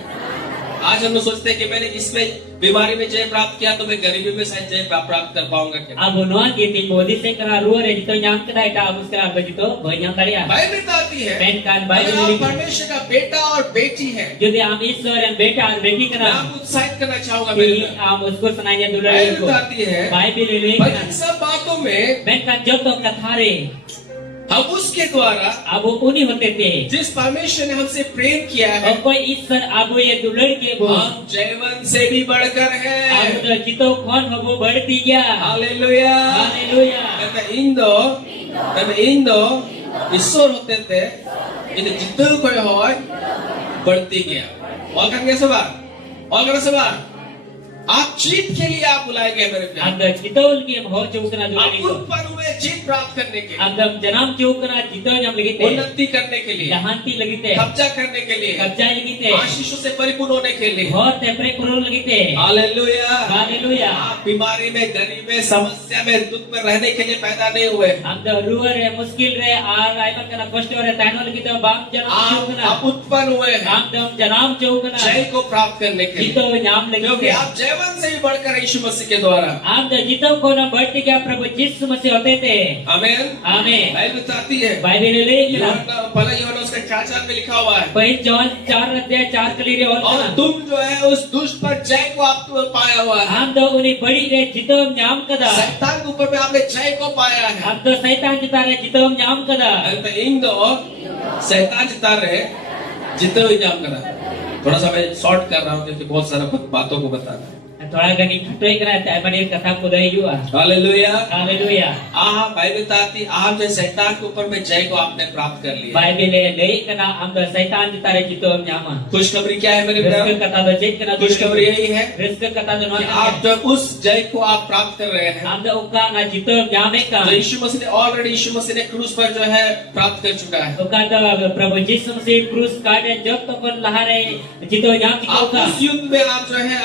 आज हम लोग सोचते हैं कि मैंने इसमें बीमारी में जय प्राप्त किया तो मैं गरीबी में शायद जय प्राप्त कर पाऊंगा क्या? abu noa ki bodi se kana ruwa re jito nyam kada ita abu sekarang abu jito banyam tariya Bible बताती है, benkan अगर bible आप लिखी परमेश्वर का बेटा और बेटी है, jadi am ईश्वर and बेटा और बेटी मैं kana आपको उत्साहित करना चाहूंगा। कि am उसको सुनाइए दुलारी बाइबल को बताती है, बाइबल ले पर इन सब बातों में benkan joto kathare हम उसके द्वारा abu uni hote te जिस परमेश्वर ने हमसे प्रेम किया है, और कोई ईश्वर abu ye dulur ke bo हम जैवन से भी बढ़कर abu हैं। da jito kon hobu बढ़ती गया हालेलुया। हालेलुया इंदो ईश्वर होते थे, इन जितने कोई हो बढ़ती गया। और करने से बात आप जीत के लिए आप बुलाए गए मेरे प्यारे। anda jitol ke ho chukna आप dulari उन ko पर हुए जीत प्राप्त करने के लिए, anda janam chukna jito nyam lagi te उन्नति करने के लिए, jahanti lagi te कब्जा करने के लिए, kabja lagi te आशीषों से परिपूर्ण होने के लिए। ho te prekuru lagi te hallelujah. haleluya आप बीमारी में, गरीब में, समस्या में, दुख में रहने के लिए पैदा नहीं हुए। anda ruwa re muskil re ar aiman kana kosto re taino lagi te bam janam आप chukna उत्पन्न हुए हैं anda janam chukna जय को प्राप्त करने के लिए, jito nyam lagi क्योंकि te आप जैवन से भी बढ़कर यीशु मसीह के द्वारा। anda jito ko na बढ़ती क्या प्रभु यीशु मसीह होते थे आमीन। आमीन बाइबल बताती है, बाइबल ले लिया पहला यूहन्ना उसका 4:4 में लिखा हुआ है, पहले जॉन 4 अध्याय 4 कली रे और और तुम जो है उस दुष्ट पर जय को आप पाया हुआ है। हम तो उन्हें बड़ी रे जितो न्याम कदा शैतान के ऊपर में आपने जय को पाया है। हम तो शैतान जिता रे जितो न्याम कदा इंदो शैतान जिता रहे, जिते हुए नाम करा। थोड़ा सा मैं शॉर्ट कर रहा हूँ क्योंकि बहुत सारा बातों को बताना है। थोड़ा गनी खटोई करा है बने कथा को दई हुआ हालेलुया। हालेलुया बाइबल बताती आप जो शैतान के ऊपर में जय को आपने प्राप्त कर लिया। बाइबल ले कना हम तो शैतान जिता रे जितो न्यामा खुशखबरी क्या है मेरे रिस्क प्यारे? कथा तो चेक कना खुशखबरी यही है रिस्क कथा तो कि आप जो उस जय को आप प्राप्त कर रहे हैं, हम तो उका ना जितो न्यामे का जो यीशु मसीह ने ऑलरेडी यीशु मसीह ने क्रूस पर जो है प्राप्त कर चुका है। उका तो प्रभु यीशु मसीह क्रूस काटे जब तो पर लहारे जितो न्याम की आप का उस युद्ध में आप जो है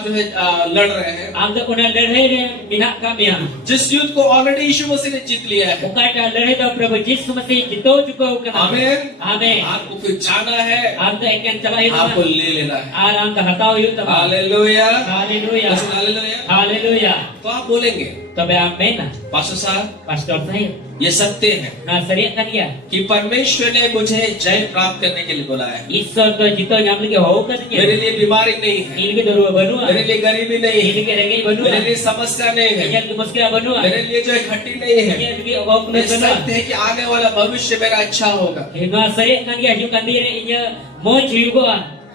लड़ रहे हैं, हम तो उन्हें लड़े रे बिना का मिया जिस युद्ध को ऑलरेडी यीशु मसीह ने जीत लिया है। उकाटा लड़े तो प्रभु यीशु मसीह जितो चुका उका आमीन। आमीन आपको फिर जाना है, हम तो एक चला ही आपको ले लेना है। आराम का हटाओ यू तब हालेलुया। Hallelujah hallelujah. हालेलुया तो आप बोलेंगे, तबे आमीन पास्टर साहब पास्टर साहब ये सत्य है ना सरिया करिया कि परमेश्वर ने मुझे जय प्राप्त करने के लिए बुलाया है। ईश्वर तो जितो नाम के हो कर मेरे लिए बीमारी नहीं है, इनके दरो बनुआ मेरे लिए गरीबी नहीं है, इनके रंगे बनुआ मेरे लिए समस्या नहीं है, इनके मुश्किल बनुआ मेरे लिए जो है घटी नहीं है। इनके ओप में ये बनुआ सत्य है कि आने वाला भविष्य मेरा अच्छा होगा। इनका सरिया करिया जो कंदी रे इन्या मोच युगो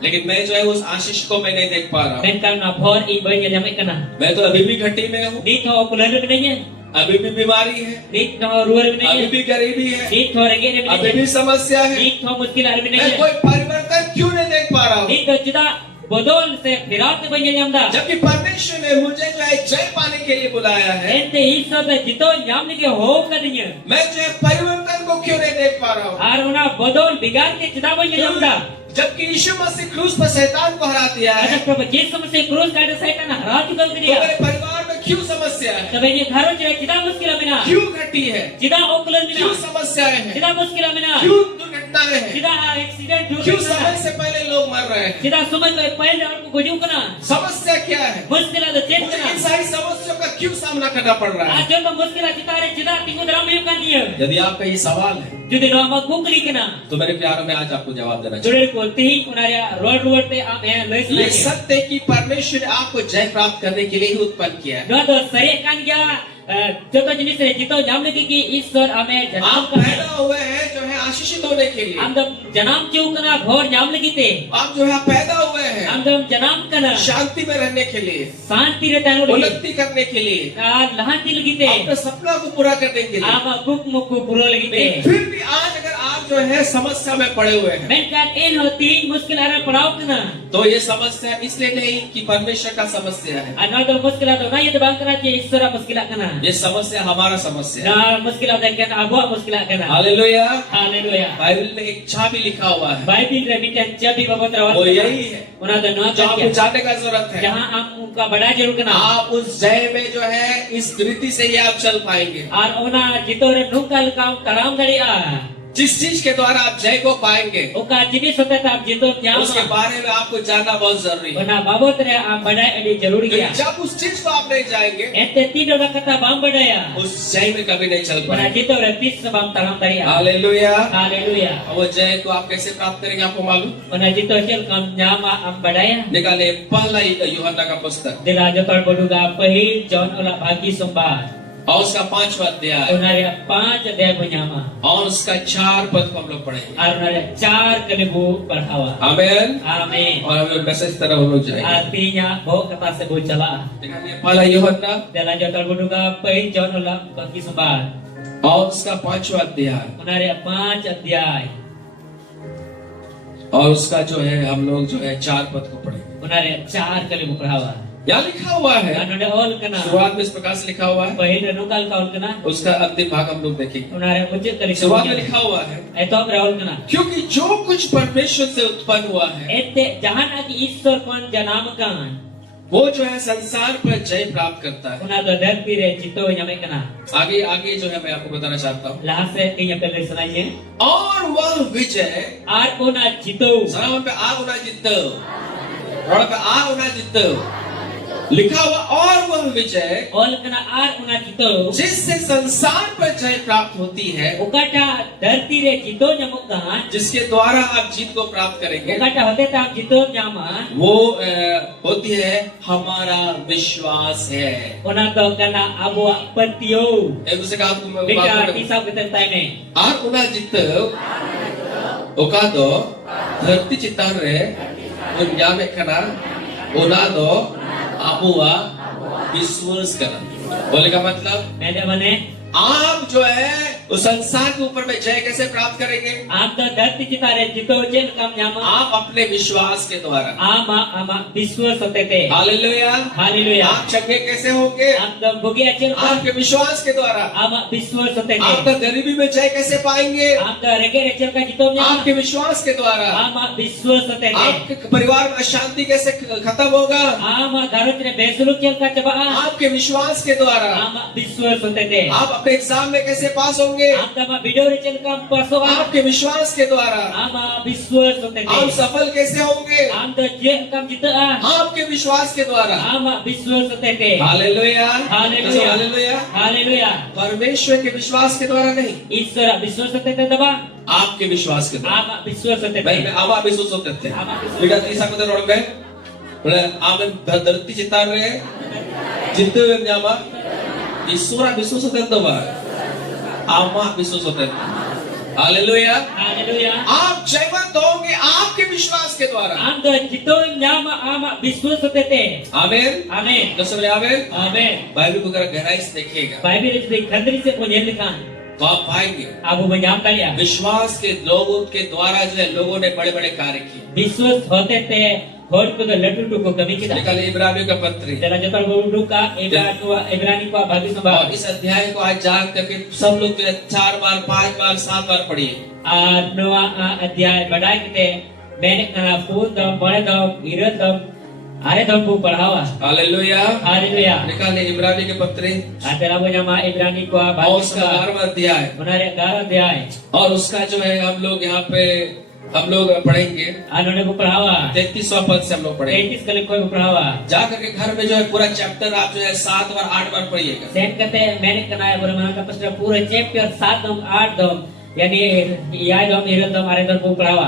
लेकिन मैं जो है उस आशीष को मैं नहीं देख पा रहा हूँ। मैं करना फोर ई बन जामे कना मैं तो अभी भी घटी में हूँ, नी तो कुलर में नहीं है अभी भी बीमारी है, नी तो रुअर में नहीं अभी है भी गरीबी है, नी तो रंगे में अभी नहीं भी है समस्या है। नी तो मुश्किल में नहीं मैं है कोई परिवर्तन क्यों नहीं देख पा रहा हूँ? नी तो चिदा बदल से फिरात बन जामदा जबकि परमेश्वर ने मुझे जो है जय पाने के लिए बुलाया है। एंते ईश्वर तो जितो नाम के हो करिए मैं जो है परिवर्तन को क्यों नहीं देख पा रहा हूँ? और उना बदल बिगाड़ के चिदा बन जामदा जबकि यीशु मसीह क्रूस पर शैतान को हरा दिया है, अच्छा प्रभु यीशु मसीह क्रूस काटे शैतान हरा चुका तो करिया मेरे परिवार में क्यों समस्या है, तबे ये घरों से चिदा मुश्किल में ना क्यों घटी है, चिदा ओकुलर में क्यों ना समस्याएं हैं, चिदा मुश्किल में ना क्यों दुर्घटनाएं हैं, चिदा एक्सीडेंट क्यों हो समय से पहले लोग मर रहे हैं? चिदा सुमन में पहले और को गुजू कना समस्या क्या है? मुश्किल तो चेक मुझे कना इन सारी समस्याओं का क्यों सामना करना पड़ रहा है? आज जो मुश्किल चितारे चिदा तिंगु द्राम यू का दिए यदि आपका ये सवाल है जो दिन हम कुकरी कना तो मेरे प्यारों में आज आपको जवाब देना चाहिए। जुड़े को ती उनारे रोड रोड ते आप है लइस ये नहीं सत्य है कि परमेश्वर ने आपको जय प्राप्त करने के लिए ही उत्पन्न किया है। नो तो सरे कान गया जो तो जिनिस रे जितो नाम लेके कि ईश्वर हमें जन्म आप का पैदा हुए हैं जो है आशीषित होने के लिए। हम तो जन्म क्यों कना घोर नाम लगी थे आप जो है पैदा हुए हैं Amdam janam kana. शांति में रहने के लिए, Santi re tanu lagi. उन्नति करने के लिए, Lahanti lagi te. अपने सपना को पूरा करने के लिए। Ama buk muku puro lagi te. फिर भी आज अगर आप जो है समस्या में पड़े हुए हैं, Menkan hoti muskil ara padaw kana. तो ये समस्या इसलिए नहीं कि परमेश्वर का समस्या है, Ano do muskil ato na yun bang kana je isura muskil kana. ये समस्या हमारा समस्या है। Na muskil ato kan abo muskil kana. Hallelujah. Hallelujah. Bible में एक चाबी लिखा हुआ है, Bible re mitan chabi babot rawat. वो यही है Una do no जो आपको kan. जानने का जरूरत है। Jahan am ka bada jarur kana. आप उस जय में जो है इस रीति से ही आप चल पाएंगे। Ar ona jito re nungkal kam taram dari a. जिस चीज के द्वारा आप जय को पाएंगे, Oka jinis hote tap jito उसके nyama. बारे में आपको जानना बहुत जरूरी है। Ona babot re am bada adi jaruri क्योंकि gaya. जब उस चीज को आप नहीं जाएंगे, Ete tido na kata bam badaya. उस जय में कभी नहीं चल Ona पाएंगे। jito re tis na bam taram dari a. Hallelujah. Hallelujah. और वो जय को आप कैसे प्राप्त करेंगे आपको मालूम? Ona jito chel kam nyama am badaya. निकाले पहला यूहन्ना का पुस्तक Dila jotor boduga pahil John ola bagi sumbar. और उसका 5वां अध्याय Ona re 5 adaya nyama. और उसका 4 पद को हम लोग पढ़ेंगे। Ar ona re 4 kali bu parhawa. आमेन। Amin. और हम लोग मैसेज तरह हम लोग जाएंगे। Artinya bo kata se bu chala. निकाले पहला यूहन्ना Dila jotor boduga pahil John ola bagi sumbar. और उसका 5वां अध्याय Ona re 5 adaya. और उसका जो है हम लोग जो है 4 पद को पढ़ेंगे। Ona re 4 kali bu parhawa. यहाँ लिखा हुआ है, Ano de ol kana. शुरुआत में इस प्रकार से लिखा हुआ है, Pahil re nungkal ka ol kana. उसका अंतिम भाग हम लोग देखेंगे। Ona re mucit kali शुरुआत में kana. लिखा हुआ है, Eto re ol kana. क्योंकि जो कुछ परमेश्वर से उत्पन्न हुआ है Ete jahan aki Ishwar kon janamakan. वो जो है संसार पर जय प्राप्त करता है। Una do dharti re jito nyame kana. आगे आगे जो है मैं आपको बताना चाहता हूँ। Lahas se tinya pele sunaiye. और वह विजय Ar ona jito. सलाम पे आ उना जितो, रोड पे आ उना जितो, लिखा हुआ और वह विजय Ol kana ar ona jito. जिससे संसार पर जय प्राप्त होती है, Ukata dharti re jito nyamukan. जिसके द्वारा आप जीत को प्राप्त करेंगे, Ukata hote tam jito nyama. वो होती है हमारा विश्वास है। Ona do kana abo patio. एक दूसरे का आपको मैं Bika बात करूं। kisah kita time. आर उना जितो ओका दो धरती चितान रे उन्या में कना उना दो आबुआ विश्वास करना। बोले का मतलब Mene mane. आप जो है उस संसार के ऊपर में जय कैसे प्राप्त करेंगे? Am do dharti jita re jito jen kam nyama. आप अपने विश्वास के द्वारा। Ama Ishwar hote te. Hallelujah. Hallelujah. आप चंगे कैसे होंगे? Am do bugi achel ka. आपके विश्वास के द्वारा। Ama Ishwar hote te. आपका गरीबी में जय कैसे पाएंगे? Am do rege achel ka jito nyama. आपके विश्वास के द्वारा। Ama Ishwar hote te. आपके परिवार में अशांति कैसे खत्म होगा? Ama garut re besuluk chel ka chaba. आपके विश्वास के द्वारा। Ama Ishwar hote te. आप अपने एग्जाम में कैसे पास होंगे? Am do ma video re chel ka paso ka. आपके विश्वास के द्वारा। Ama Ishwar hote आप te. सफल कैसे होंगे? Am do jen kam jito a. आपके विश्वास के द्वारा। Ama Ishwar hote te. Hallelujah. Hallelujah. Hallelujah. Hallelujah. परमेश्वर के विश्वास के द्वारा नहीं, Ishwar Ishwar hote te daba. आपके विश्वास के द्वारा। Ama Ishwar hote भाई te. मैं आवा विश्वास होते थे। Ama बेटा तीसरा को रोड में बोले आमें धरती चितार रहे जितने हुए जामा ईश्वर विश्वास होते तो बार आमा विश्वास होते हालेलुया। Hallelujah. आप जयवंत होंगे आपके विश्वास के द्वारा। Am do jito nyama ama Ishwar hote te. आमीन। Amen. तो सब आमीन। Amen. बाइबल को अगर गहराई से देखेगा Bible is the country se penyelidikan. तो आप पाएंगे Abu menyam kalian. विश्वास के लोगों के द्वारा जो है लोगों ने बड़े बड़े कार्य किए। Ishwar hote te. Hod ko do latu tu ko kami kita. निकल इब्रानियों का पत्र Dalam jotor bodu ka Ibrani ko bagi और sembah. इस अध्याय को आज जाग करके सब लोग जो है 4 बार 5 बार 7 बार पढ़िए। Noa adhyay badai kite. Menek kana pun dom boleh dom irat dom. Are dom bu padhawa. Hallelujah. Hallelujah. निकाले इब्रानी के पत्र Dalam menyama Ibrani ko और bagi उसका sembah. 12वां अध्याय Benar ya gara adhyay. और उसका जो है हम लोग यहाँ पे हम लोग पढ़ेंगे Ano bu padhawa. 33वां पद से हम लोग पढ़ेंगे। 33 kali ko bu padhawa. जा करके घर में जो है पूरा चैप्टर आप जो है 7 बार 8 बार पढ़िएगा। Sen kate menek kana ya bermana ka pasra pura chapter 7 dom 8 dom. Yani yai dom irat dom are dom bu padhawa.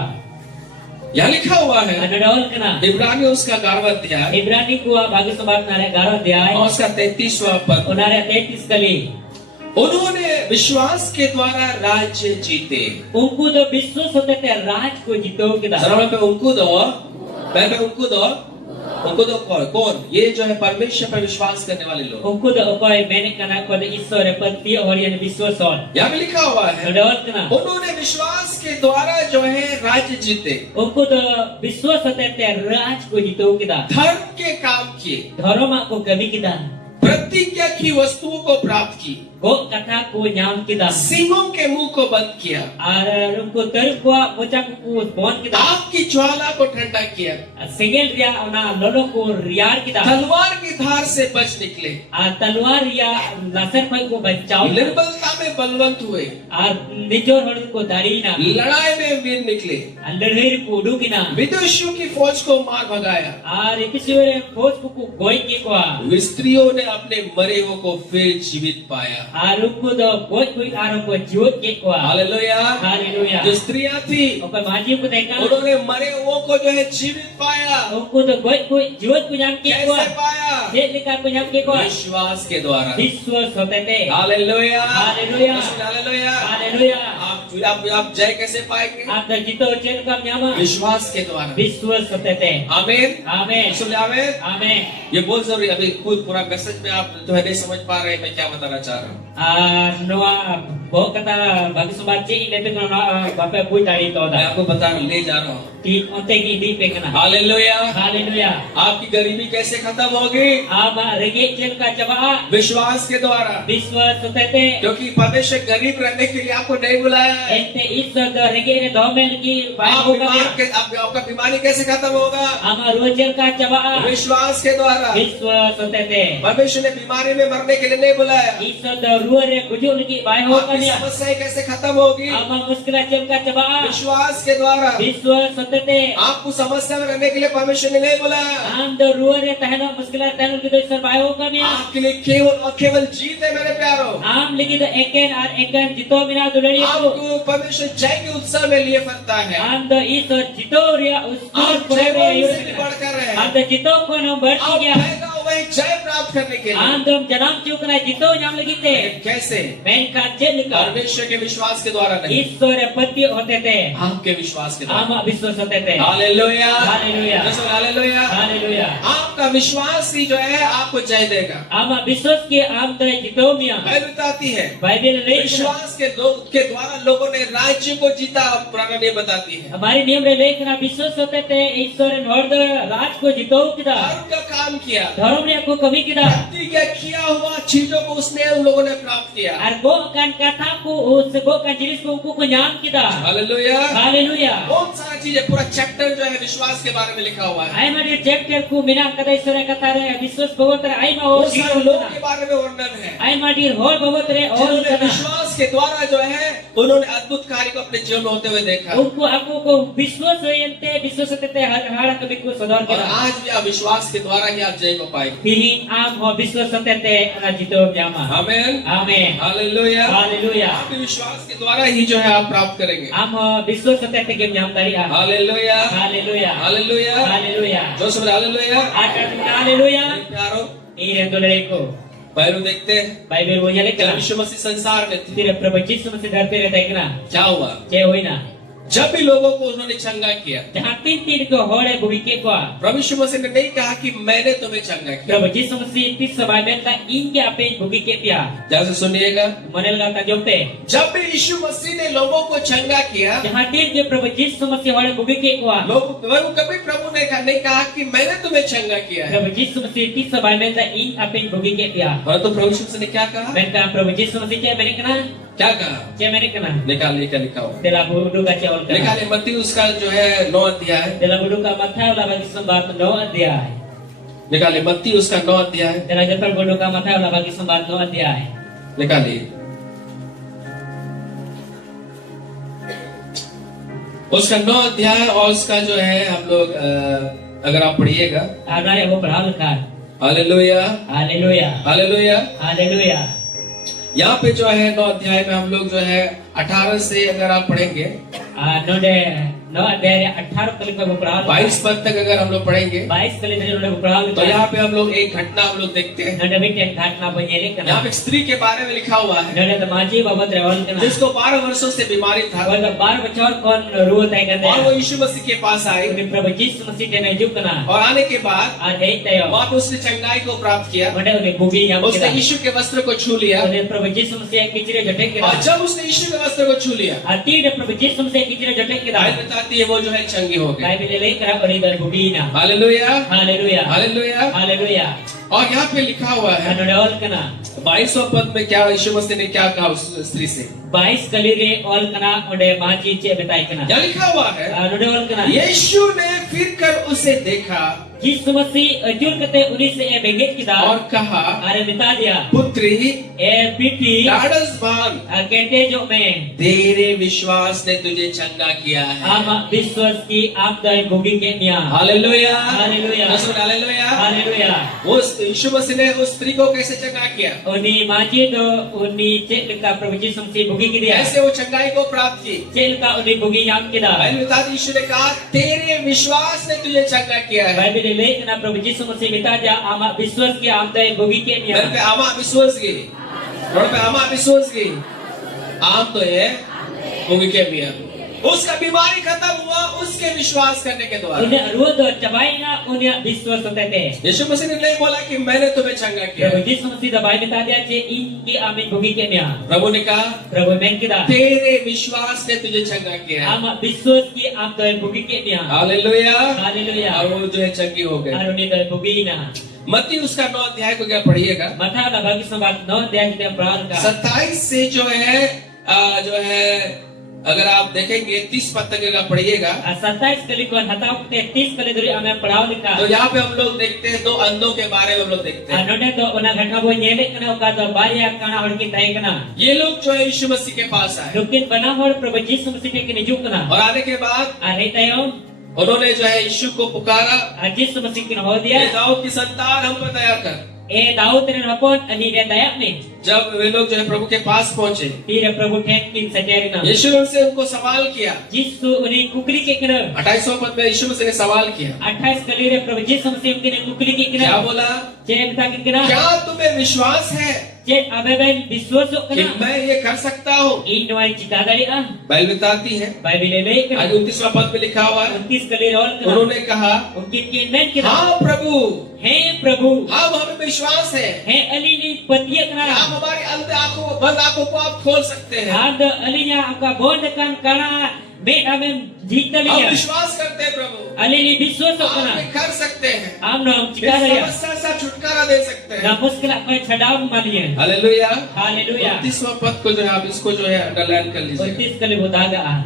यहाँ लिखा हुआ है Ano daul kana. इब्रानी उसका 11वां अध्याय Ibrani ko bagi sembah nare gara adhyay. और उसका 33वां पद। Unare 33 kali. उन्होंने विश्वास के द्वारा राज्य जीते। Unku do Ishwar hote te raj ko jito kita. सरल पे उनको दो मैं उनको दो कौन? ये जो है परमेश्वर पर विश्वास करने वाले लोग। Ungku do okoi menek kana ko Isor pati horian biswason. यहाँ पे लिखा हुआ है Dawat kana. उन्होंने विश्वास के द्वारा जो है राज्य जीते, Ungku do biswasatete raj ko jito kita. धर्म के काम किए, Dharma ko kami kita. प्रतिज्ञा की वस्तुओं को प्राप्त की, Go kata ko nyam kita. सिंहों के मुंह को बंद किया, Ar ungku terkuat pocak ku bon kita. आग की ज्वाला को ठंडा किया, Sengel ria ona lolo ko riar kita. तलवार की धार से बच निकले, तलवार ria lasar pai ko bachao. निर्बलता में बलवंत हुए, Ar nijor hor ko darina. लड़ाई में वीर निकले, Ladher ko dukina. विदेशियों की फौज को मार भगाया, Ar episore fos ko goi ke ko. स्त्रियों ने अपने मरे हुए को फिर जीवित पाया। Arungku do goi goi arungku jiwat ke ko. Hallelujah. Haleluya. जो स्त्रियां थी Okai maji ko teka. उन्होंने मरे हुए को जो है जीवित पाया। Ungku do goi goi jiwat ko nyam ke ko. कैसे पाया? Jek lika ko nyam ke ko. विश्वास के द्वारा। Biswas hotete. Hallelujah. Hallelujah. Hallelujah. Haleluya. आप जय कैसे पाएंगे? Apa jito chen kam nyama. विश्वास के द्वारा। Biswas hotete. आमीन। Amen. आमीन। Amen. ये बहुत जरूरी, अभी कोई पूरा मैसेज में आप जो है नहीं समझ पा रहे हैं मैं क्या बताना चाह रहा हूँ। Noa bo kata bagi sobat cik lepe kana bapak pui tadi to मैं da. आपको बताने ले जा रहा हूँ। Ti onte ki di pe kana. Hallelujah. Haleluya. आपकी गरीबी कैसे खत्म होगी? Ama rege chen ka jaba. विश्वास के द्वारा। Biswas hotete. क्योंकि परमेश्वर गरीब रहने के लिए आपको नहीं बुलाया है। Ente iswa do rege ne domel ki bai आप hoga बीमार ne. के आपका बीमारी कैसे खत्म होगा? Ama rojer ka jaba. विश्वास के द्वारा। Biswas hotete. परमेश्वर ने बीमारी में मरने के लिए नहीं बुलाया। Iswa do ruore gujul ki bai hoga आपकी ne. समस्याएं कैसे खत्म होगी? Ama muskila chen ka jaba. विश्वास के द्वारा। Biswas hotete. आपको समस्या में रहने के लिए परमेश्वर ने नहीं बुलाया। Am do ruore tahena muskila tahena ki do iswa bai hoga ne. आपके लिए केवल और केवल जीत है मेरे प्यारो। Am lagi do eken ar eken jito mina dulari ko. आपको परमेश्वर जय के उत्सव में लिए फरता है। Am do iso jito ria uskur आप pore जय से भी ria. बढ़कर रहे Am हैं। do jito ko no आप berti ya. पैदा हुए जय प्राप्त करने के लिए। Am do janam chukna jito nyam lagi te. कैसे? Men ka chelika. परमेश्वर के विश्वास के द्वारा नहीं, Isore pati hote te. आपके विश्वास के द्वारा। Ama biswas hote te. Hallelujah. Hallelujah. Hallelujah. Haleluya. आपका विश्वास ही जो है आपको जय देगा। Ama biswas ki am do jito mia. Bible बताती है Bible le विश्वास के द्वारा लोगों ने राज्य को जीता। पुरानी बताती है हमारी नियम रे लेखना विश्वास होते थे ईश्वर नॉर्द राज को जितो किदा धर्म का काम किया, धर्म ने को कमी किदा प्रतिज्ञा किया हुआ चीजों को उसने उन लोगों ने प्राप्त किया। और गो कान कथा को उस गो का जिनिस को नाम किदा। हालेलुया। हालेलुया। बहुत सारा चीजें, पूरा चैप्टर जो है विश्वास के बारे में लिखा हुआ है। आई मारी चैप्टर को बिना कदा ईश्वर कथा रे विश्वास भगवत रे आई मा बहुत सारे लोगों के बारे में वर्णन है। आई माटी होल भगवत रे और जिन्होंने विश्वास के द्वारा जो है उन्होंने अद्भुत कार्य को अपने जीवन में होते हुए देखा। उनको आपको को विश्वास होयंते विश्वास होते हर कभी को सदर और किदा आज भी आप विश्वास के द्वारा ही आप जय को पाएंगे। फिर आम हो विश्वास होते ना जितो जामा। आमीन। आमीन। हालेलुया। हालेलुया। आप विश्वास के द्वारा ही जो है आप प्राप्त करेंगे। आम विश्वास होते के नाम तारिया। हालेलुया। हालेलुया। हालेलुया। हालेलुया। जो सब हालेलुया। हालेलुया। प्यारो ये दोले को बाइबल देखते हैं बाइबल बोझा जब लेकर यीशु मसीह संसार में थे फिर प्रभु यीशु मसीह धरती रे देखना क्या हुआ? जे होई ना जब भी लोगों को उन्होंने चंगा किया, जहाँ तीन तीन को होड़े भूमिके को प्रभु यीशु मसीह ने नहीं कहा कि मैंने तुम्हें चंगा किया। प्रभु यीशु मसीह तीस सभा में का इनके आपे भूमिके पिया जैसे सुनिएगा, मनेलगा का जोते जब भी यीशु मसीह ने लोगों को चंगा किया, जहाँ तीन के प्रभु यीशु मसीह होड़े भूमिके को लोग कभी प्रभु ने नहीं कहा कि मैंने तुम्हें चंगा किया है। प्रभु यीशु मसीह तीस सभा में का इन आपे भूमिके पिया और तो प्रभु यीशु मसीह ने क्या कहा? मैंने कहा प्रभु यीशु मसीह क्या मैंने कहा क्या कहा? क्या मैंने कहा निकालिए, क्या लिखा हुआ? तेरा बुडू का चावल का निकालिए मत्ती उसका जो है 9 अध्याय। तेरा बुडू का मथा वाला बाकी संबाद 9 अध्याय। निकालिए मत्ती उसका 9 अध्याय। तेरा जफर बुडू का मथा वाला बाकी संबाद 9 अध्याय। निकालिए उसका 9 अध्याय और उसका जो है हम लोग अगर आप पढ़िएगा। हमारे वो पढ़ा लिखा हालेलुया। हालेलुया। हालेलुया। हालेलुया। यहाँ पे जो है 9 अध्याय में हम लोग जो है 18 से अगर आप पढ़ेंगे नोडे no dari 18 kali ka berperang 22 पद तक अगर हम लोग पढ़ेंगे 22 kali dari udah berperang तो यहाँ पे हम लोग एक घटना हम लोग देखते हैं। nada bikin घटना penyelidik यहाँ kana पे एक स्त्री के बारे में लिखा हुआ है nada tamaji babat rewal kana जिसको 12 वर्षों से बीमारी था wala 12 bachor kon ruwa tay और kana वो यीशु मसीह के पास आई ni Prabhu Yesus mesti kena juk kana और आने के बाद adai tayo वहाँ पे उसने चंगाई को प्राप्त किया। mada uni bugi yang उसने kita यीशु के वस्त्र को छू लिया uni Prabhu Yesus mesti kicire jotek kita और जब उसने यीशु के वस्त्र को छू लिया ati de Prabhu Yesus mesti kicire jotek kita Bible बताती है वो जो है चंगे हो गए। Bible le kara ori dar bugi na hallelujah haleluya hallelujah. haleluya और यहाँ पे लिखा हुआ है anu rewal kana 22वां पद में क्या यीशु मसीह ने क्या कहा उस स्त्री से 22 kali re ol kana ode maji che betai kana क्या लिखा हुआ है anu rewal kana यीशु ने फिर कर उसे देखा Yesus mesti ajur kate uni se begit kita और कहा are bita dia पुत्री piti ढाढ़स बांध kete jo mein तेरे विश्वास ने तुझे चंगा किया है। ama biswas ki aap dai bugi ke nia hallelujah Haleluya. Hallelujah. haleluya वो यीशु मसीह ने उस स्त्री को कैसे चंगा किया, uni maji do uni cek leka Prabhu Yesus mesti bugi ki dia कैसे वो चंगाई को प्राप्त की। cek leka uni bugi yang kita Bible बताती है, यीशु ने कहा तेरे विश्वास ने तुझे चंगा किया है। Bible le kena Prabhu Yesus mesti bita dia ama biswas ki aap dai bugi ke मेरे पे nia आमा विश्वास की, मेरे पे आमा विश्वास की। आम तो है वो भी क्या मिया, उसका बीमारी खत्म हुआ उसके विश्वास करने के द्वारा। unia ruo do cabai na unia biswas hote te यीशु मसीह ने नहीं बोला कि मैंने तुम्हें चंगा किया, Prabhu Yesus mesti da Bible bita dia che inki amin bugi ke nia प्रभु ने कहा Prabhu men kita तेरे विश्वास ने तुझे चंगा किया है। ama biswas ki aap dai bugi ke nia hallelujah. haleluya और वो जो है चंगी हो गए। aruni dai bugi na मत्ती उसका 9 अध्याय को क्या पढ़िएगा, Mata na bagi sambat no dia kita peran ka 27 से जो है अगर आप देखेंगे 30 पद तक अगर पढ़िएगा 27 kali kon hatau te 30 kali dari ame peraw lika तो यहाँ पे हम लोग देखते हैं 2 अंधों के बारे में हम लोग देखते हैं। anode do ona ghatna bo nyele kana uka do bariya kana hor ki tai kana ये लोग जो है यीशु मसीह के पास आए dukin bana hor Prabhu Yesus mesti ke kini juk kana और आने के बाद are tayo उन्होंने जो है यीशु को पुकारा, Yesus mesti kin ho हे dia दाऊद की संतान हम पर दया कर। Daud ren hapon ani dia dayak ni जब वे लोग जो है प्रभु के पास पहुंचे, tira Prabhu tek kin sajari na यीशु ने उनसे उनको सवाल किया। Yesus uni kukri ke kana 28वां पद में यीशु मसीह ने सवाल किया, 28 kali re Prabhu Yesus mesti kin kukri ke क्या kana बोला, che bita kin kana क्या तुम्हें विश्वास है che abe ben biswas कि kana मैं ये कर सकता हूँ। in noi cita dari ah Bible बताती है, Bible le kana आज 29वां पद में लिखा हुआ है, 29 kali rol kana उन्होंने कहा Mungkin kinan kita. हाँ प्रभु, Hey Prabhu. हम हमें विश्वास है Hey Ali ni petia कि kana. आप हमारी अंध आंखों बंद आंखों को आप खोल सकते हैं। Ada Ali nya angka bondekan kana bet amen jita हम liya. विश्वास करते हैं प्रभु, Ali ni biswas आप kana. ये कर सकते हैं, Amno इस cita liya. समस्या से आप छुटकारा दे सकते हैं। Na muskila ko chadaw maliya. Hallelujah. Hallelujah. 29वां पद को जो है आप इसको जो है अंडरलाइन कर लीजिए। 29 kali bodaga ah.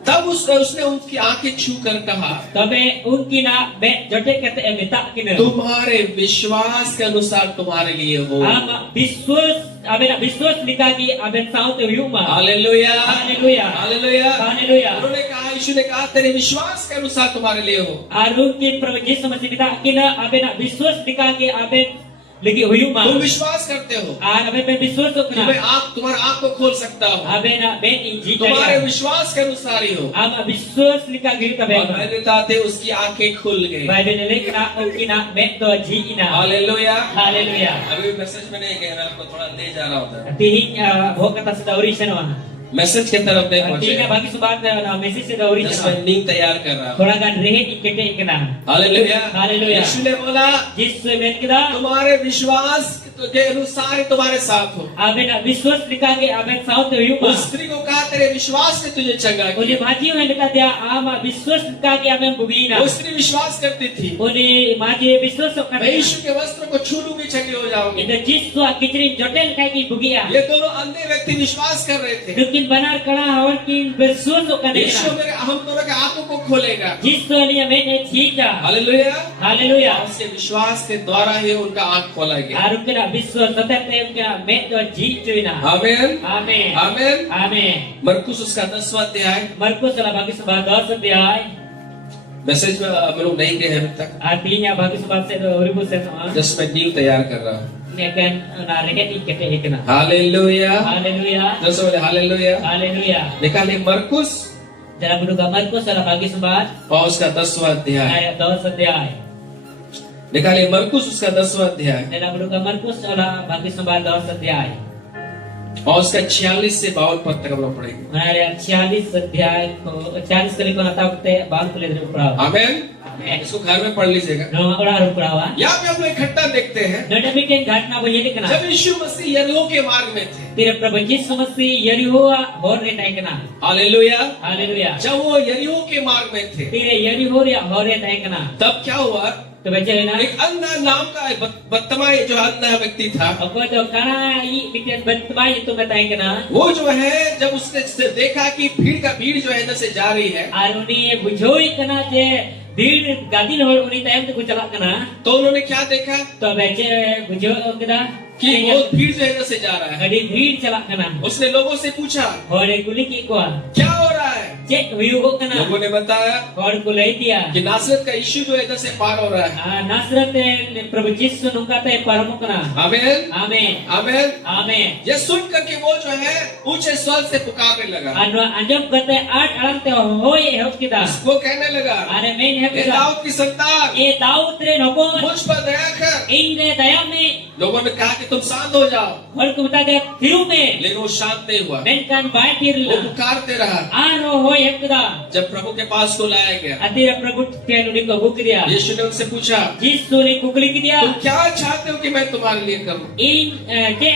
तब उसने उनकी आंखें छू कर कहा Tabe unki na bet jote kata emita kina. तुम्हारे विश्वास के अनुसार तुम्हारे लिए हो। Ama biswas aben biswas likagi aben saut yuma. Hallelujah Hallelujah. Hallelujah. Hallelujah. उन्होंने कहा, यीशु ने कहा तेरे विश्वास के अनुसार तुम्हारे लिए हो। Arun ki Prabhu Yesus mesti kita kina aben biswas likagi aben lagi huyuma. तुम विश्वास करते हो Aben ben biswas कि मैं kana. आप तुम्हारा आंख को खोल सकता हूँ, Aben ben inji तुम्हारे kaya. विश्वास के अनुसार ही हो। Ama biswas likagi और tabe. मैंने बताते उसकी आंखें खुल गई। Bible le kena ukina bet do ji ina. Hallelujah. Hallelujah. अभी मैसेज में नहीं गए, मैं आपको थोड़ा ले जा रहा होता, Tihi ho kata sa dauri sana. Message की तरफ नहीं Tihi पहुंचे, bagi subat na message sa dauri बस sana. मैं नींद तैयार कर रहा हूँ। Thora gan rehet ikete ikena. Hallelujah. Hallelujah. यीशु ने बोला Yesus ben kita तुम्हारे विश्वास के अनुसार ही तुम्हारे साथ हो। aben biswas likagi aben saut huyuma. उस स्त्री को कहा तेरे विश्वास ने तुझे चंगा Uli किया। maji yang kata dia ama biswas likagi aben bugina. वो स्त्री विश्वास करती थी, Uli maji biswas मैं kata. यीशु के वस्त्र को छू लूंगी चंगी हो जाऊंगी। Ida Yesus akirin jotel kaki bugia. ये दोनों अंधे व्यक्ति विश्वास कर रहे थे, Dukin banar kana hawal kin biswas kata. यीशु मेरे हम दोनों के आंखों को खोलेगा। Yesus ali amen chika. Hallelujah. Hallelujah. उसके विश्वास के द्वारा ही उनका आंख खोला गया। Arun kena biswas tetap kena met do jicuina. आमीन Amen. आमीन। Amen. मरकुस उसका 10वां अध्याय, Markus telah bagi sebuah dosa dia. Message में हम लोग नहीं गए हैं अभी तक, Artinya bagi sebab saya 2000 sama. Just मैं न्यू तैयार कर रहा हूँ। Ini akan narik ikete ikena. Hallelujah. Hallelujah. जैसे बोले हालेलुया। Hallelujah. निकालिए मरकुस Dalam buku Markus salah bagi sembat और उसका 10वां अध्याय। ayat 10 अध्याय. निकालिए मरकुस उसका 10वां अध्याय Dalam buku Markus salah bagi sembat 10 अध्याय. और उसका 46 से 52 पद तक हम लोग पढ़ेंगे। Ayat 46 अध्याय को 40 kali ko natapte bahan ko le purawa. आमेन। इसको घर में पढ़ लीजिएगा। No orang purawa. यहाँ पे हम लोग इकट्ठा देखते हैं No demikian घटना begini kena. जब यीशु मसीह यरीहो के मार्ग में थे। Tira Prabhu Yesus Masih Yeriho hor re tai kena. Hallelujah. Haleluya. जब वो यरीहो के मार्ग में थे Tira Yeriho re hor re tai kena. तब क्या हुआ? तो बच्चे है ना एक अन्ना नाम का बदतमा जो अन्ना व्यक्ति था, अब तो कना ये बिकन बतबाई तो बताएंगे ना वो जो है जब उसने देखा कि भीड़ जो है इधर से जा रही है, और उन्हें बुझोई कना जे भीड़ गादिल हो उन्हें टाइम तो चला कना तो उन्होंने क्या देखा तो बच्चे बुझो कदा कि वो भीड़ जो है इधर से जा रहा है। अड़ी भीड़ चला कना उसने लोगों से पूछा और कुली की को क्या हो रहा है? चेक हुई को कना लोगों ने बताया और कुलाई दिया कि नासरत का यीशु जो है इधर से पार हो रहा है। नासरत प्रभु यीशु नुका ते परमो कना आमीन आमीन आमीन। आमीन ये सुन करके वो जो है ऊंचे स्वर से पुकारने लगा, अंजम करते 8 अड़ंते होए हो किदा वो कहने लगा, अरे मैं है हे दाऊद की संतान, ये दाऊद रे नकोन मुझ पर दया कर। इन रे दया में लोगों ने कहा कि तुम शांत हो जाओ, और को बता दे थिरु में लेकिन वो शांत नहीं हुआ। मैं कान बाय थिर वो पुकारते रहा। आरो हो एकदा जब प्रभु के पास को लाया गया, अतीर प्रभु के नुडी को बुक दिया यीशु ने उनसे पूछा, जिस ने कुकली की दिया तुम क्या चाहते हो कि मैं तुम्हारे लिए करूं? इन के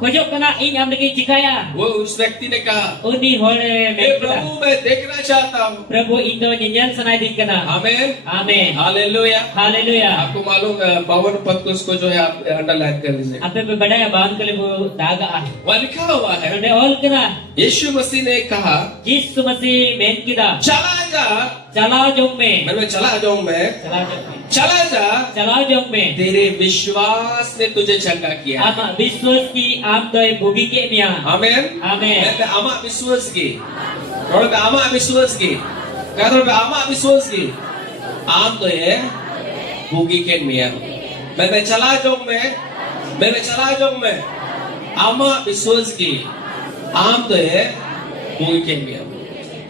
खोजो कना इन हमने की चिकाया वो उस व्यक्ति ने कहा, उन्हीं होले हे में प्रभु मैं देखना चाहता हूँ। प्रभु इन दो नियन सुनाई दी कना आमीन आमीन हालेलुया। हालेलुया आपको मालूम 52 पद को उसको जो है आप अंडरलाइन कर लीजिए। आपे पे बढ़ाया बांध के लिए वो धागा है वहाँ लिखा हुआ है, उन्हें ऑल कना यीशु मसीह ने कहा, जिस मसीह में किदा चला जा। चला जो में मैं चला जाऊं, मैं चला जो में चला जा, चला जो में तेरे विश्वास ने तुझे चंगा किया। आमा विश्वास की आप तो भोगी के मिया आमीन आमीन मैं आमा विश्वास की थोड़ा आमा विश्वास की क्या थोड़ा आमा विश्वास की आम तो ये भोगी के मिया मैं चला जाऊं, मैं चला जाऊं, मैं आमा विश्वास की आम तो ये भोगी के मिया।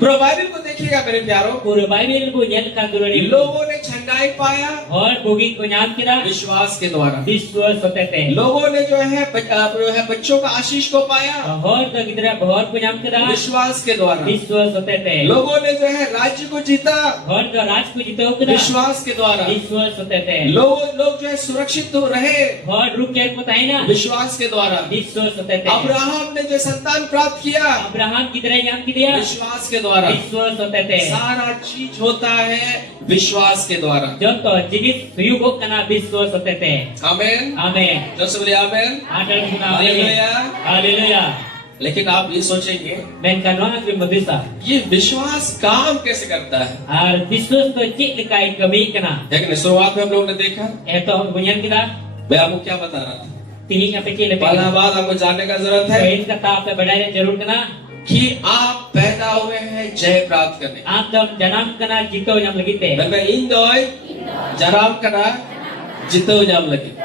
पूरा बाइबल को देखिएगा मेरे प्यारों, पूरे बाइबल को ज्ञान का दुरानी लोगों ने छंगाई पाया और भोगी को ज्ञान किया विश्वास के द्वारा। विश्वास होते थे लोगों ने जो है बच्चों का आशीष को पाया और तो किधर बहुत को ज्ञान किया विश्वास के द्वारा। विश्वास होते थे लोगों ने जो है राज्य को जीता और तो राज को जीतो किया विश्वास के द्वारा। विश्वास होते थे लोग जो है सुरक्षित तो रहे और रुक के को ताई ना विश्वास के द्वारा। विश्वास होते थे अब्राहम ने जो संतान प्राप्त किया अब्राहम किधर ज्ञान किया विश्वास के द्वारा। विश्वास होते थे सारा चीज होता है विश्वास के द्वारा। जो तो जिगित सुयुगो कना विश्वास होते थे आमीन आमीन जो सब बोले आमीन आदर सुना हालेलुया। हालेलुया लेकिन आप ये सोचेंगे मैं कनवा के मदिसा ये विश्वास काम कैसे करता है? और विश्वास तो चिक लिखाई कभी कना लेकिन शुरुआत में हम लोगों ने देखा, ए तो बुनियाद किदा मैं आपको क्या बता रहा था, तीन का पिछले पहला बात आपको जानने का जरूरत है इनका ताप पे बढ़ाने जरूर कना कि आप पैदा हुए हैं जय प्राप्त करने। आप जब जन्म कना जीतो जम लगिते मैं इंदोय जराम करा जितो जाम लगे।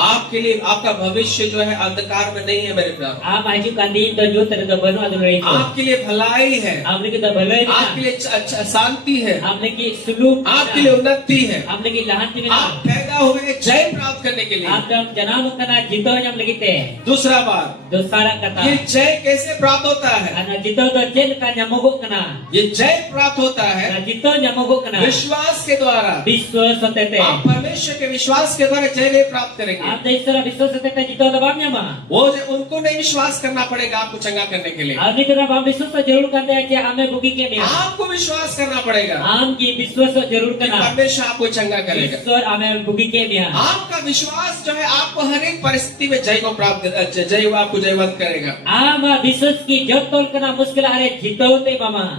आपके लिए आपका भविष्य जो है अंधकार में नहीं है मेरे प्यार। आप आजू का दिन तो जो तरह का बनो अदर रही आपके लिए भलाई है, आपने की तो भलाई आपके लिए अच्छा शांति है, आपने की सुलूक आपके लिए उन्नति है, आपने की लहानती में आप पैदा हुए जय प्राप्त करने के लिए। आप जब जन्म कना जीतो जम लगिते दूसरा बात, जो सारा कथा ये जय कैसे प्राप्त होता है? ana जीतो तो जेल का जमोगो कना ये जय प्राप्त होता है ana जीतो जमोगो कना विश्वास के द्वारा। विश्वास होते थे आप परमेश्वर के विश्वास के द्वारा जय प्राप्त करेंगे। आप तो इस तरह विश्वास होते थे जीतो तो बाप न्यामा वो उनको नहीं विश्वास करना पड़ेगा आपको चंगा करने के लिए। आपने तरह आप विश्वास तो जरूर करते हैं कि हमें भूखी के में आपको विश्वास करना पड़ेगा आम की विश्वास तो जरूर कि करना परमेश्वर आपको चंगा करेगा। ईश्वर हमें भूखी के में आपका विश्वास जो है आपको हर एक परिस्थिति में जय को प्राप्त जय आपको जयवंत करेगा। आम विश्वास की जब तोल करना मुश्किल अरे जीतोते मामा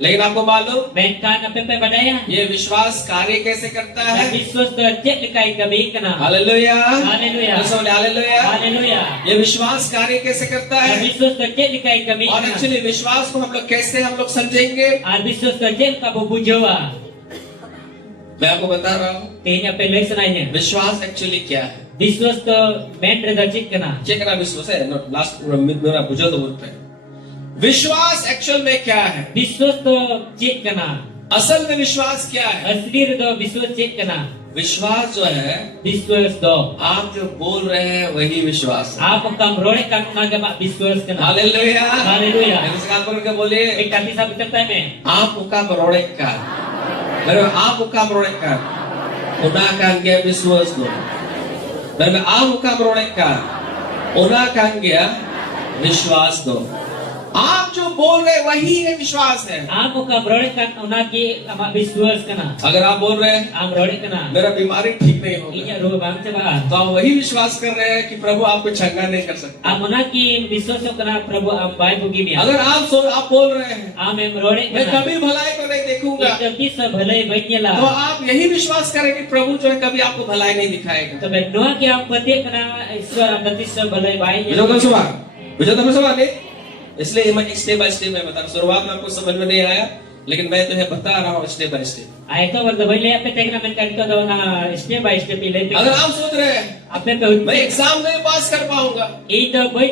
लेकिन आपको मालूम मैं कान पे बढ़ाया ये विश्वास कार्य कैसे करता है? विश्वास तो चेक लिखाई कभी करना हालेलुया हालेलुया हालेलुया हालेलुया ये विश्वास कार्य कैसे करता है? विश्वास तो चेक लिखाई कभी और एक्चुअली विश्वास को हम लोग कैसे समझेंगे? और विश्वास तो चेक का वो बुझवा मैं आपको बता रहा हूँ तेज पे ले सुनाइए विश्वास एक्चुअली क्या है। विश्वास तो मैं प्रदर्शित करना क्या करना विश्वास है? लास्ट मेरा बुझो तो बोलते हैं विश्वास एक्चुअल में क्या है? विश्वास तो चेक करना, असल में विश्वास क्या है? असली तो विश्वास चेक करना। विश्वास जो है, विश्वास तो आप जो बोल रहे हैं वही विश्वास है। आप कम रोड़े करना जब आप विश्वास करना। Hallelujah, hallelujah. नमस्कार करके बोलिए, एक काफी साहब करता है मैं आप मुका merorekan. Baru आप मुका merorekan. Unakan dia विश्वास दो. Baru आप मुका merorekan. उनाkan dia विश्वास दो। आप जो बोल रहे वही है विश्वास है। आप कम रोड़े करना उना की हम विश्वास करना। अगर आप बोल रहे हैं हम रोड़े करना मेरा बीमारी ठीक नहीं होगी, ये रोग बांग से बाहर तो आप वही विश्वास कर रहे हैं कि प्रभु आपको चंगा नहीं कर सकते। हम उना की विश्वास करना प्रभु हम बाई बुगी में। अगर आप बोल रहे हैं हम रोड़े मैं करना कभी भलाई को नहीं देखूंगा, जल्दी से भले बनिएला तो आप यही विश्वास करें कि प्रभु जो है कभी आपको भलाई नहीं दिखाएगा। तो मैं नुआ के हम पति करना ईश्वर हम जल्दी से भले बाई नहीं, इसलिए मैं स्टेप बाय स्टेप में बता रहा हूँ। शुरुआत में आपको समझ में नहीं आया, लेकिन मैं तुम्हें बता रहा हूँ स्टेप बाय स्टेप। आए तो वर्द भले पे देखना मैं करता दो ना स्टेप बाय स्टेप ले। अगर आप सोच रहे हैं आपने तो मैं एग्जाम नहीं पास कर पाऊंगा, ये तो भाई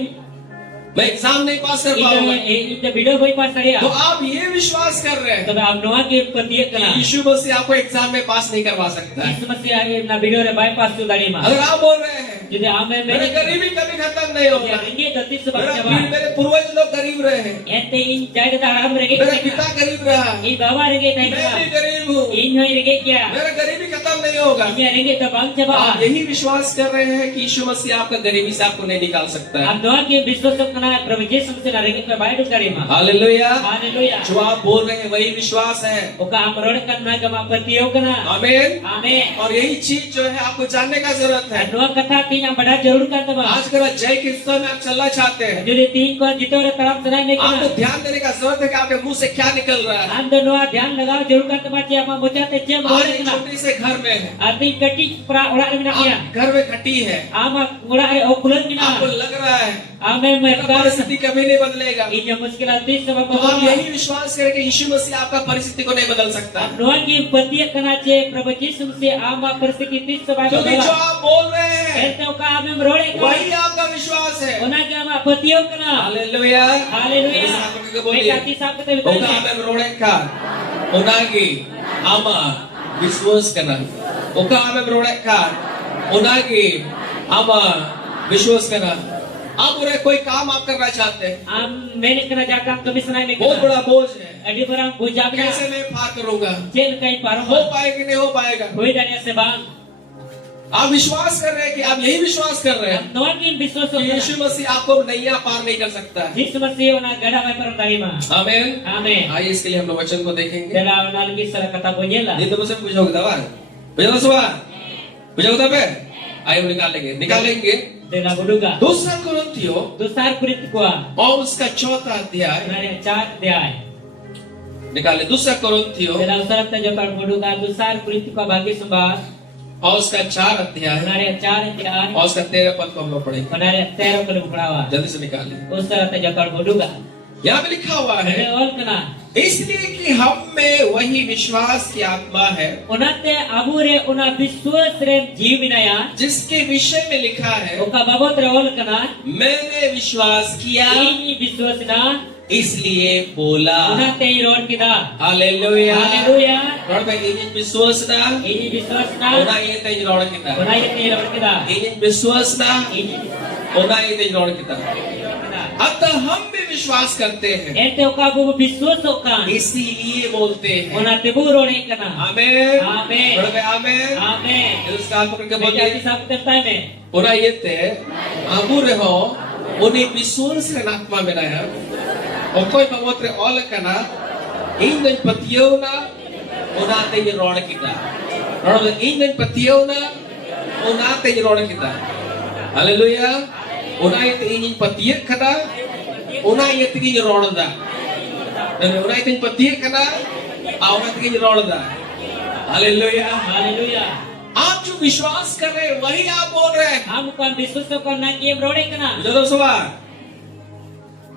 मैं एग्जाम नहीं पास कर पाऊंगा, ये तो वीडियो भाई पास करिया तो आप ये विश्वास कर रहे हैं तो आप नुआ के पति करना यीशु मसीह आपको एग्जाम में पास नहीं करवा सकता है। इस समस्या है ना वीडियो रे बाईपास तो दाड़ी मार अगर आप बोल रहे हैं यदि आप में मेरे गरीबी कभी खत्म नहीं होगा, रेंगे दत्ती से बच्चा मेरे पूर्वज लोग गरीब रहे हैं, एते इन जायद दाड़म रेंगे मेरा पिता गरीब रहा, ई बाबा रेंगे नहीं मैं भी गरीब हूँ, इन होई रेंगे क्या मेरा गरीबी खत्म नहीं होगा। ये रेंगे तो बांग चबा आप यही विश्वास कर रहे हैं कि यीशु मसीह आपका गरीबी से आपको नहीं निकाल सकता है। आप दुआ के विश्वास करना प्रभु यीशु से ना रेंगे तो बाइट दाड़ी मार। Hallelujah, hallelujah. जो आप बोल रहे हैं वही विश्वास है। ओका अमरोड़ करना का पति हो करना आमीन। आमीन। और यही चीज जो है आपको जानने का जरूरत है। नुआ कथा तीन बड़ा जरूर कर दबा आजकल जय के स्तर में आप चलना चाहते हैं, जो तीन को जितो रे तरफ सुनाई नहीं आपको करना ध्यान देने का जरूरत है कि आपके मुंह से क्या निकल रहा है। हम दोनों ध्यान लगाओ जरूर कर दबा चे हम बुझाते चे आज बोले एक ना छोटी से घर में है, आदि कटी पूरा उड़ा में ना किया आप घर में खटी है, आम उड़ा रे ओ खुलन में ना आपको लग रहा है आमे में परिस्थिति कभी नहीं बदलेगा, ये जो मुश्किल आती सब तो आप यही विश्वास करें कि यीशु मसीह आपका परिस्थिति को नहीं बदल सकता। नुआ की पति करना चे प्रभु यीशु से आम परिस्थिति तीस सब क्योंकि जो आप बोल रहे हैं ऐसे का हमें रोड़े का वही आपका विश्वास है। ओना के हम पतियों करना हालेलुया, हालेलुया। बोलिए काकी साहब कहते ओका हमें रोड़े का ओनागी आमा विश्वास करना, ओका हमें रोड़े का ओनागी आमा विश्वास करना। आप बोले कोई काम आप करना चाहते हैं, हम मैंने करना चाहता हूं कभी सुनाई नहीं बहुत बड़ा बोझ है, अड़ी बरा बुझा के कैसे मैं पार करूंगा, जेल कहीं पार हो पाएगा कि नहीं हो पाएगा। कोई जाने से बांग आप विश्वास कर रहे हैं कि आप यही विश्वास कर रहे हैं नवा की विश्वास कि यीशु मसीह आपको नैया पार नहीं कर सकता है। जिस मसीह ना गड़ा में पर दाई मां आमीन। आमीन। आइए इसके लिए हम लोग वचन को देखेंगे। तेरा नाल की सर कथा बोलेला नहीं तो मुझसे पूछोगे दवा पूछोगे सुबह पूछोगे तब आइए हम निकालेंगे तेरा बुडुगा दूसरा कुरिन्थियों दुसार कुरित को और उसका चौथा अध्याय नारे चार अध्याय निकाले। दूसरा कुरिन्थियों तेरा उसरत जो पर बुडुगा दुसार कुरित को भाग्य संभार और उसका 4 अध्याय नारे चार अध्याय और उसका 13 पद को हम लोग पढ़ेंगे। नारे 13 को पढ़ावा जल्दी से निकालिए। उसरत जो पर बुडुगा यहाँ पे लिखा हुआ है और कना इसलिए कि हम में वही विश्वास की आत्मा है उनाते अबूरे उना विश्वास रे जीवनया जिसके विषय में लिखा है ओका बाबत रे और कना मैंने विश्वास किया ई विश्वास ना इसलिए बोला। उनाते ही रोड किदा हालेलुया हालेलुया रोड पे इन विश्वास ना ई विश्वास ना ओना ये तेज रोड किता उना ये रोड किदा इन विश्वास ना ओना ये तेज रोड किता। अतः हम भी विश्वास करते हैं एते ओका बु विश्वास ओका इसीलिए बोलते हैं। उनाते बु रोड कना आमीन आमीन रोड पे आमीन आमीन। इस काल पकड़ के बेटा बोलिए की सब करता है मैं ओना ये ते आबूरे हो उन्हें विश्वास रे आत्मा में ना Okoy pamotre ola kana ingin patiyo na unate yung roda kita. Roda ingin patiyo na unate yung roda kita. Hallelujah. Unay ingin patiyo kana unay yung roda da. Unay ingin patiyo kana unay yung roda da. Hallelujah. Hallelujah. आप जो विश्वास कर रहे हैं वही आप बोल रहे हैं। हम कौन विश्वास करना कि रोड कना चलो सुबह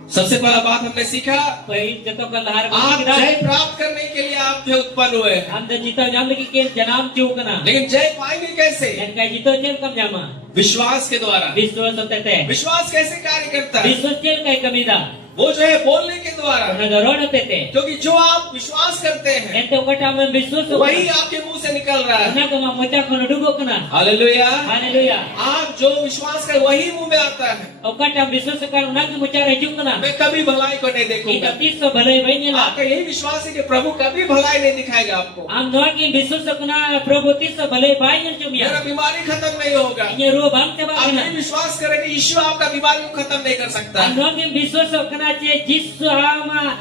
सबसे पहला बात हमने सीखा कोई जतो का लहर आप जय प्राप्त करने के लिए आप जो उत्पन्न हुए हम तो जीतो जाम लगी के जनाम क्यों कना लेकिन जय पाएंगे कैसे इनका जीतो चल कम जामा विश्वास के द्वारा। विश्वास होते थे विश्वास कैसे कार्य करता है विश्वास चल का कमीदा वो जो है बोलने के द्वारा, Ona do roda tete. क्योंकि जो आप विश्वास करते हैं Ente okata am bisu वही आपके मुंह से निकल रहा है। Ona kama mocha kono dugo kana. Hallelujah. Hallelujah. आप जो विश्वास कर वही मुंह में आता है। Okata am bisu kan ona ki mocha rejung kana. मैं कभी भलाई को नहीं देखूंगा। Ita tiso balai bainela. आपका यही विश्वास है कि प्रभु कभी भलाई नहीं दिखाएगा आपको। Am doa ki bisu kana Prabhu tiso balai bainel मेरा jumia. बीमारी खत्म नहीं होगा। Inya ruo bang te ba आप kana. नहीं विश्वास करें कि यीशु आपका बीमारी को खत्म नहीं कर सकता। Am doa ki bisu kana che jisu ama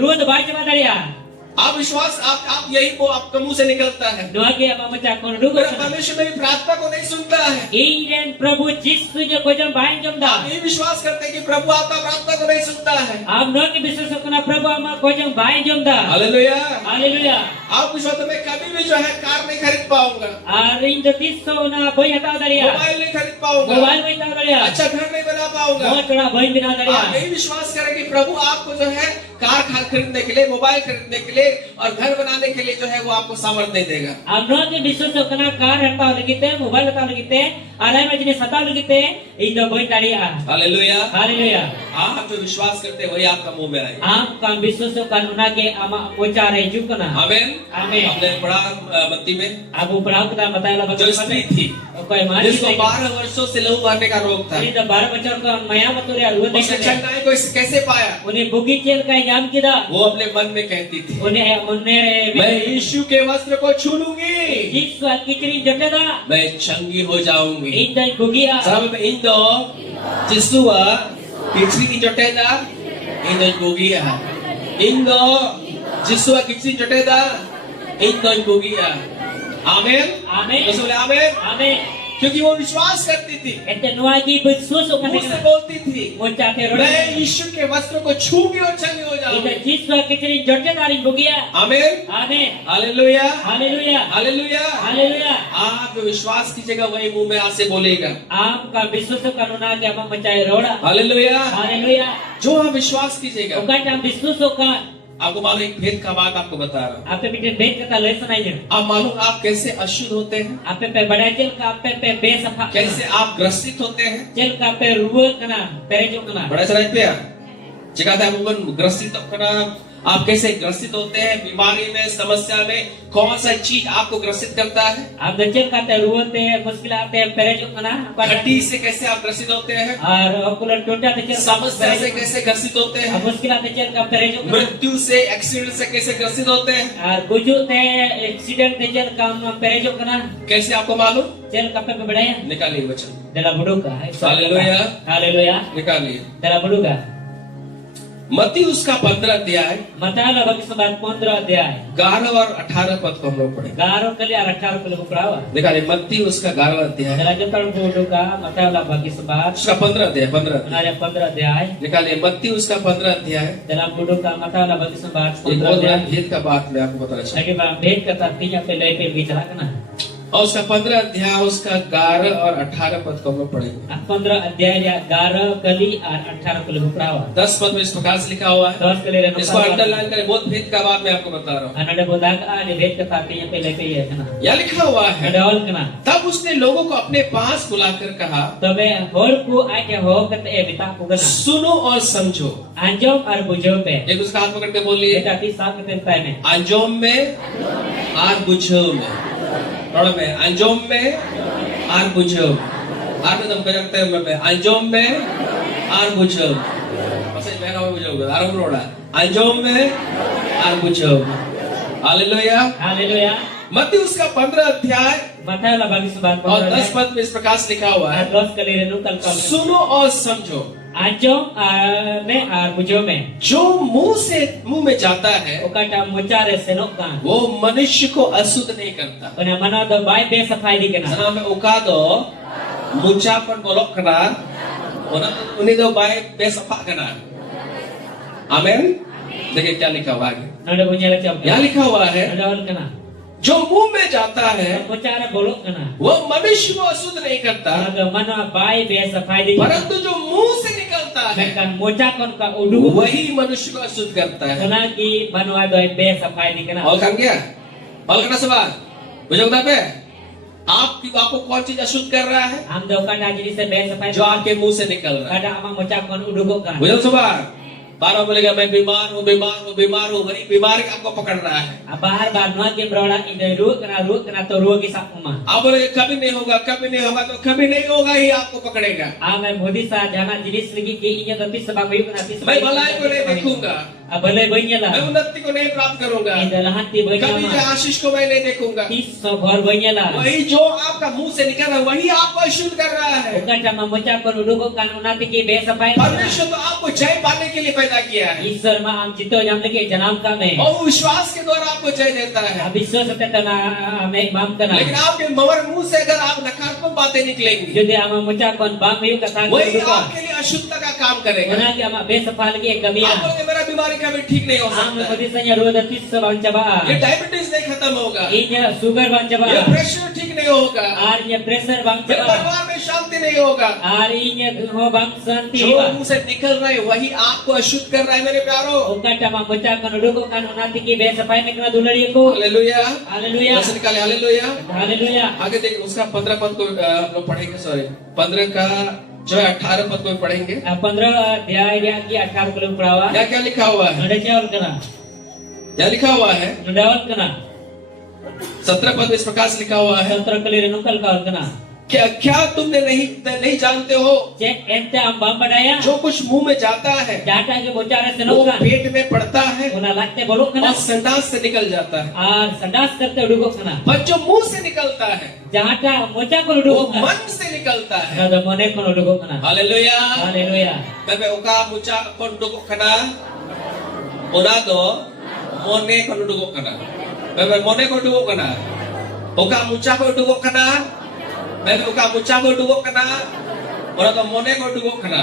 ruo da baca ba daria. आप विश्वास आप यही वो आपके मुंह से निकलता है। Doa ki ama mocha kono dugo मेरा kana. परमेश्वर मेरी प्रार्थना को नहीं सुनता है। Iren Prabhu jisu je kojam bain jom आप da. यही विश्वास करते हैं कि प्रभु आपका प्रार्थना को नहीं सुनता है। Am doa ki bisu kana Prabhu ama kojam bain jom da. Hallelujah. Hallelujah. आप विश्वास तो मैं कभी भी जो है कार नहीं खरीद पाऊंगा, Arin do tiso na boy hata daria. Mobile नहीं खरीद पाऊंगा, Mobile bain ta daria. अच्छा घर नहीं बना पाऊंगा। बहुत बड़ा बहन बिना आप दरिया यही विश्वास करें कि प्रभु आपको जो है कार खरीदने के लिए, मोबाइल खरीदने के लिए और घर बनाने के लिए जो है वो आपको सामर्थ्य नहीं देगा। हम लोग के विश्वास कना कार हटा लगते मोबाइल हटा लगते आराम में जिन्हें सता लगते इन दो बहन दरिया हालेलुया। हालेलुया आप जो विश्वास करते हैं वही आपका मुंह में आएगा। आप का विश्वास कानूना के आमा पोचा रहे जुकना आमीन। आमीन। हमने पढ़ा मत्ती में आप ऊपर का बताया लगा जो स्त्री थी कोई मारी जिसको 12 वर्षों से लहू बहने का रोग था, ये तो 12 बच्चों का माया मतुरिया वो उसने देखा चंगाई को कैसे पाया? उन्हें बुगी चेल का जाम किया वो अपने मन में कहती थी उन्हें उन्हें मैं यीशु के वस्त्र को छू लूंगी, जिस किचरी जटेदा मैं चंगी हो जाऊंगी। इंदन बुगिया Sabi Indo, Jisua, Kitsi Joteda, Indo Bugia. Indo, Jisua Kitsi Joteda, Indo Bugia. Amen. आमीन तो बोले आमेन, आमीन क्योंकि वो विश्वास करती थी, Ente nuagi bersusu मुंह से kan बोलती थी Monca ke roda. मैं यीशु के वस्त्र को छूंगी और चंगी हो Ita जाऊंगी। jiswa kecil jorja dari bugia. आमेन। Amin. Hallelujah, Haleluya. Hallelujah. Haleluya. आप विश्वास कीजिएगा वही मुंह में से बोलेगा। Amka bersusu kanuna ke ama mencari roda. Hallelujah. Haleluya. जो आप विश्वास कीजिएगा, Bukan am bersusu kan. आपको मालूम एक भेद का बात आपको बता रहा हूँ। Apa bikin bed kata lesson aja. आप मालूम आप कैसे अशुद्ध होते हैं, Apa pe badajel ka apa pe bes apa. कैसे आप ग्रसित होते हैं। Jel ka pe ruwa kana perejo kana. बड़ा सराय पे जगह था वो ग्रसित होना, आप कैसे ग्रसित होते हैं बीमारी में, समस्या में, कौन सा चीज आपको ग्रसित करता है? आप जल का ते रुवा ते मुश्किल आते पेरेजो kana. हड्डी से कैसे आप ग्रसित होते हैं? और ओकुलर टोटा ते जल समस्या से कैसे ग्रसित होते हैं? मुश्किल आते जल का पेरेजो kana. मृत्यु से, एक्सीडेंट से कैसे ग्रसित होते हैं? और गुजु ते एक्सीडेंट ते जल काम पेरेजो kana. कैसे आपको मालूम? Jel kape pe badaya. निकालिए वचन, Dalam buduka. Haleluya. Haleluya. निकालिए। Dalam buduka. मत्ती उसका 15 अध्याय Matala bagi sebat 15 अध्याय 11 और 18 पद को हम लोग पढ़ेंगे। 11 kali 18 kali bukrawa. निकालिए मत्ती उसका 11 अध्याय, Dalam jempol buduka matala bagi sebat उसका 15 अध्याय, 15 Ada 15 अध्याय निकालिए मत्ती उसका 15 अध्याय। dalam buduka matala bagi sebat एक 15 बहुत बड़ा अध्याय. भेद का बात मैं आपको बताना चाहता Lagi bang bed kata artinya pe lay pe bicara kana. हूँ, और उसका 15 अध्याय उसका 11 और 18 पद को हम लोग पढ़ेंगे। 15 अध्याय ya 11 kali 18 kali bukrawa. 10 पद में इस प्रकार से लिखा हुआ है, 10 kali reno. इसको अंडरलाइन करें, बहुत भेद का बात मैं आपको बता रहा हूँ। Ada budak ada bed kata artinya pe lay pe ya kana. यह लिखा हुआ है, Ada ol kana. तब उसने लोगों को अपने पास बुलाकर कहा, Tobe holku aja ho kata bita ku kana. सुनो और समझो। Anjom ar bujo pe. एक उसका हाथ पकड़ के बोलिए, Kita kisah ketempat ni. अंजोम में और बुझो में, थोड़ा में अंजोम में और बुझो, आठ में तुम करते हैं में अंजोम में और बुझो, बस ये मेरा बुझो आराम रोड़ा अंजोम में और बुझो। हालेलुया। Haleluya. मत्ती उसका 15 अध्याय Matala bagi sebat और 15 10 पद में इस प्रकार से लिखा हुआ है, 10 kali renungkan kau. सुनो और समझो। Anjom me ar bujo me. जो मुंह में जाता है Ukata mucare senok kan. वो मनुष्य को अशुद्ध नहीं करता। Pada mana do bai be safai di kana. Sana में ukado mengucapkan golok kena, उन्हें तो बाय बेसफा करना। आमेन। देखिए क्या लिखा हुआ है, Nada punya lecam. यहाँ लिखा हुआ है, Ada ol kana. जो मुंह में जाता है Mucare bolok kana. वो मनुष्य को अशुद्ध नहीं करता, Ada mana bai be safai di kana. परंतु जो मुंह से निकलता है Kan mucakon ka udu. वही मनुष्य को अशुद्ध करता है। Selagi mana do be safai di kana. और kan क्या? और करना सवाल बुझो पे आपको कौन चीज अशुद्ध कर रहा है? Am do kana jadi se be safai. जो आपके मुंह से निकल रहा है। Kada ama mucakon udu kana. बुझो सवाल बार बार बोलेगा मैं बीमार हूँ वही बीमारी आपको पकड़ रहा है। Bahar noa ke berola ide ruak kena to ruak kisah umah. आप बोलेगे कभी नहीं होगा तो कभी नहीं होगा ही आपको पकड़ेगा। मैं मोदी सा जाना जिनिस lagi ke inya tapi sebab bayu kena tapi मैं भलाई को नहीं देखूंगा, balai banyak मैं lah. उन्नति को नहीं प्राप्त करूंगा, Ida hati कभी banyak जो lah. आशीष को मैं नहीं देखूंगा। Tis so ghor banyak lah. वही जो आपका मुंह से निकल रहा है वही आपको अशुद्ध कर रहा है। Bukan cuma mengucapkan uduk kan unati ke biasa pai. परमेश्वर तो आपको जय पाने के लिए पैदा किया है Isor ma am cito jam lagi janam kami. और विश्वास के द्वारा आपको जय देता है। Abiswa sampai kena ame mam kena. लेकिन आपके मगर मुंह से अगर आप नकारात्मक बातें निकलेंगी, Jadi ama mengucapkan bang bayu kata वही uduk. आपके लिए अशुद्धता का काम करेगा। Mana dia ama biasa pai lagi kami. आप बोलेंगे मेरा बीमारी कभी ठीक नहीं हो Am सकता है। moदी sanya ruwa tis sebab ये coba. डायबिटीज नहीं खत्म होगा, Inya sugar bang ये coba. प्रेशर ठीक नहीं होगा, Arnya pressure bang मेरे coba. परिवार में शांति नहीं होगा। Arinya ho bang santi जो ba. मुंह से निकल रहा है वही आपको अशुद्ध कर रहा है मेरे प्यारो। Bukan cuma mengucapkan uduk kan unati ke biasa pai kena dulari aku. Hallelujah, Haleluya. बस निकाले हालेलुया। Haleluya. आगे देखिए उसका 15 पद को हम लोग पढ़ेंगे, सॉरी 15 का जो है 18 पद को पढ़ेंगे। 15 अध्याय dia ki 18 belum perawa. क्या क्या लिखा हुआ है? Ada jawab kena. क्या लिखा हुआ है? Mendapat kena. 17 पद में इस प्रकार से लिखा हुआ है, Santra kali renungkal kau kena. क्या तुमने नहीं जानते हो Cek ente ambam padaya. जो कुछ मुंह में जाता है Jata ke bocah वो senokkan. पेट में पड़ता है Una lakte bolok kena. और संडास से निकल जाता है। Ar sandas karte uduk kena. पर जो मुंह से निकलता है Jata mocha ko वो uduk kena. मन से निकलता है। Kada mone ko uduk kena. Hallelujah. Haleluya. मैं ओका मुचा कोंडुगो कना ओना दो मोने कोंडुगो कना मैं मोने कोंडुगो कना ओका मुचा कोंडुगो कना मैं ओका मुचा कोंडुगो कना ओना तो मोने कोंडुगो कना।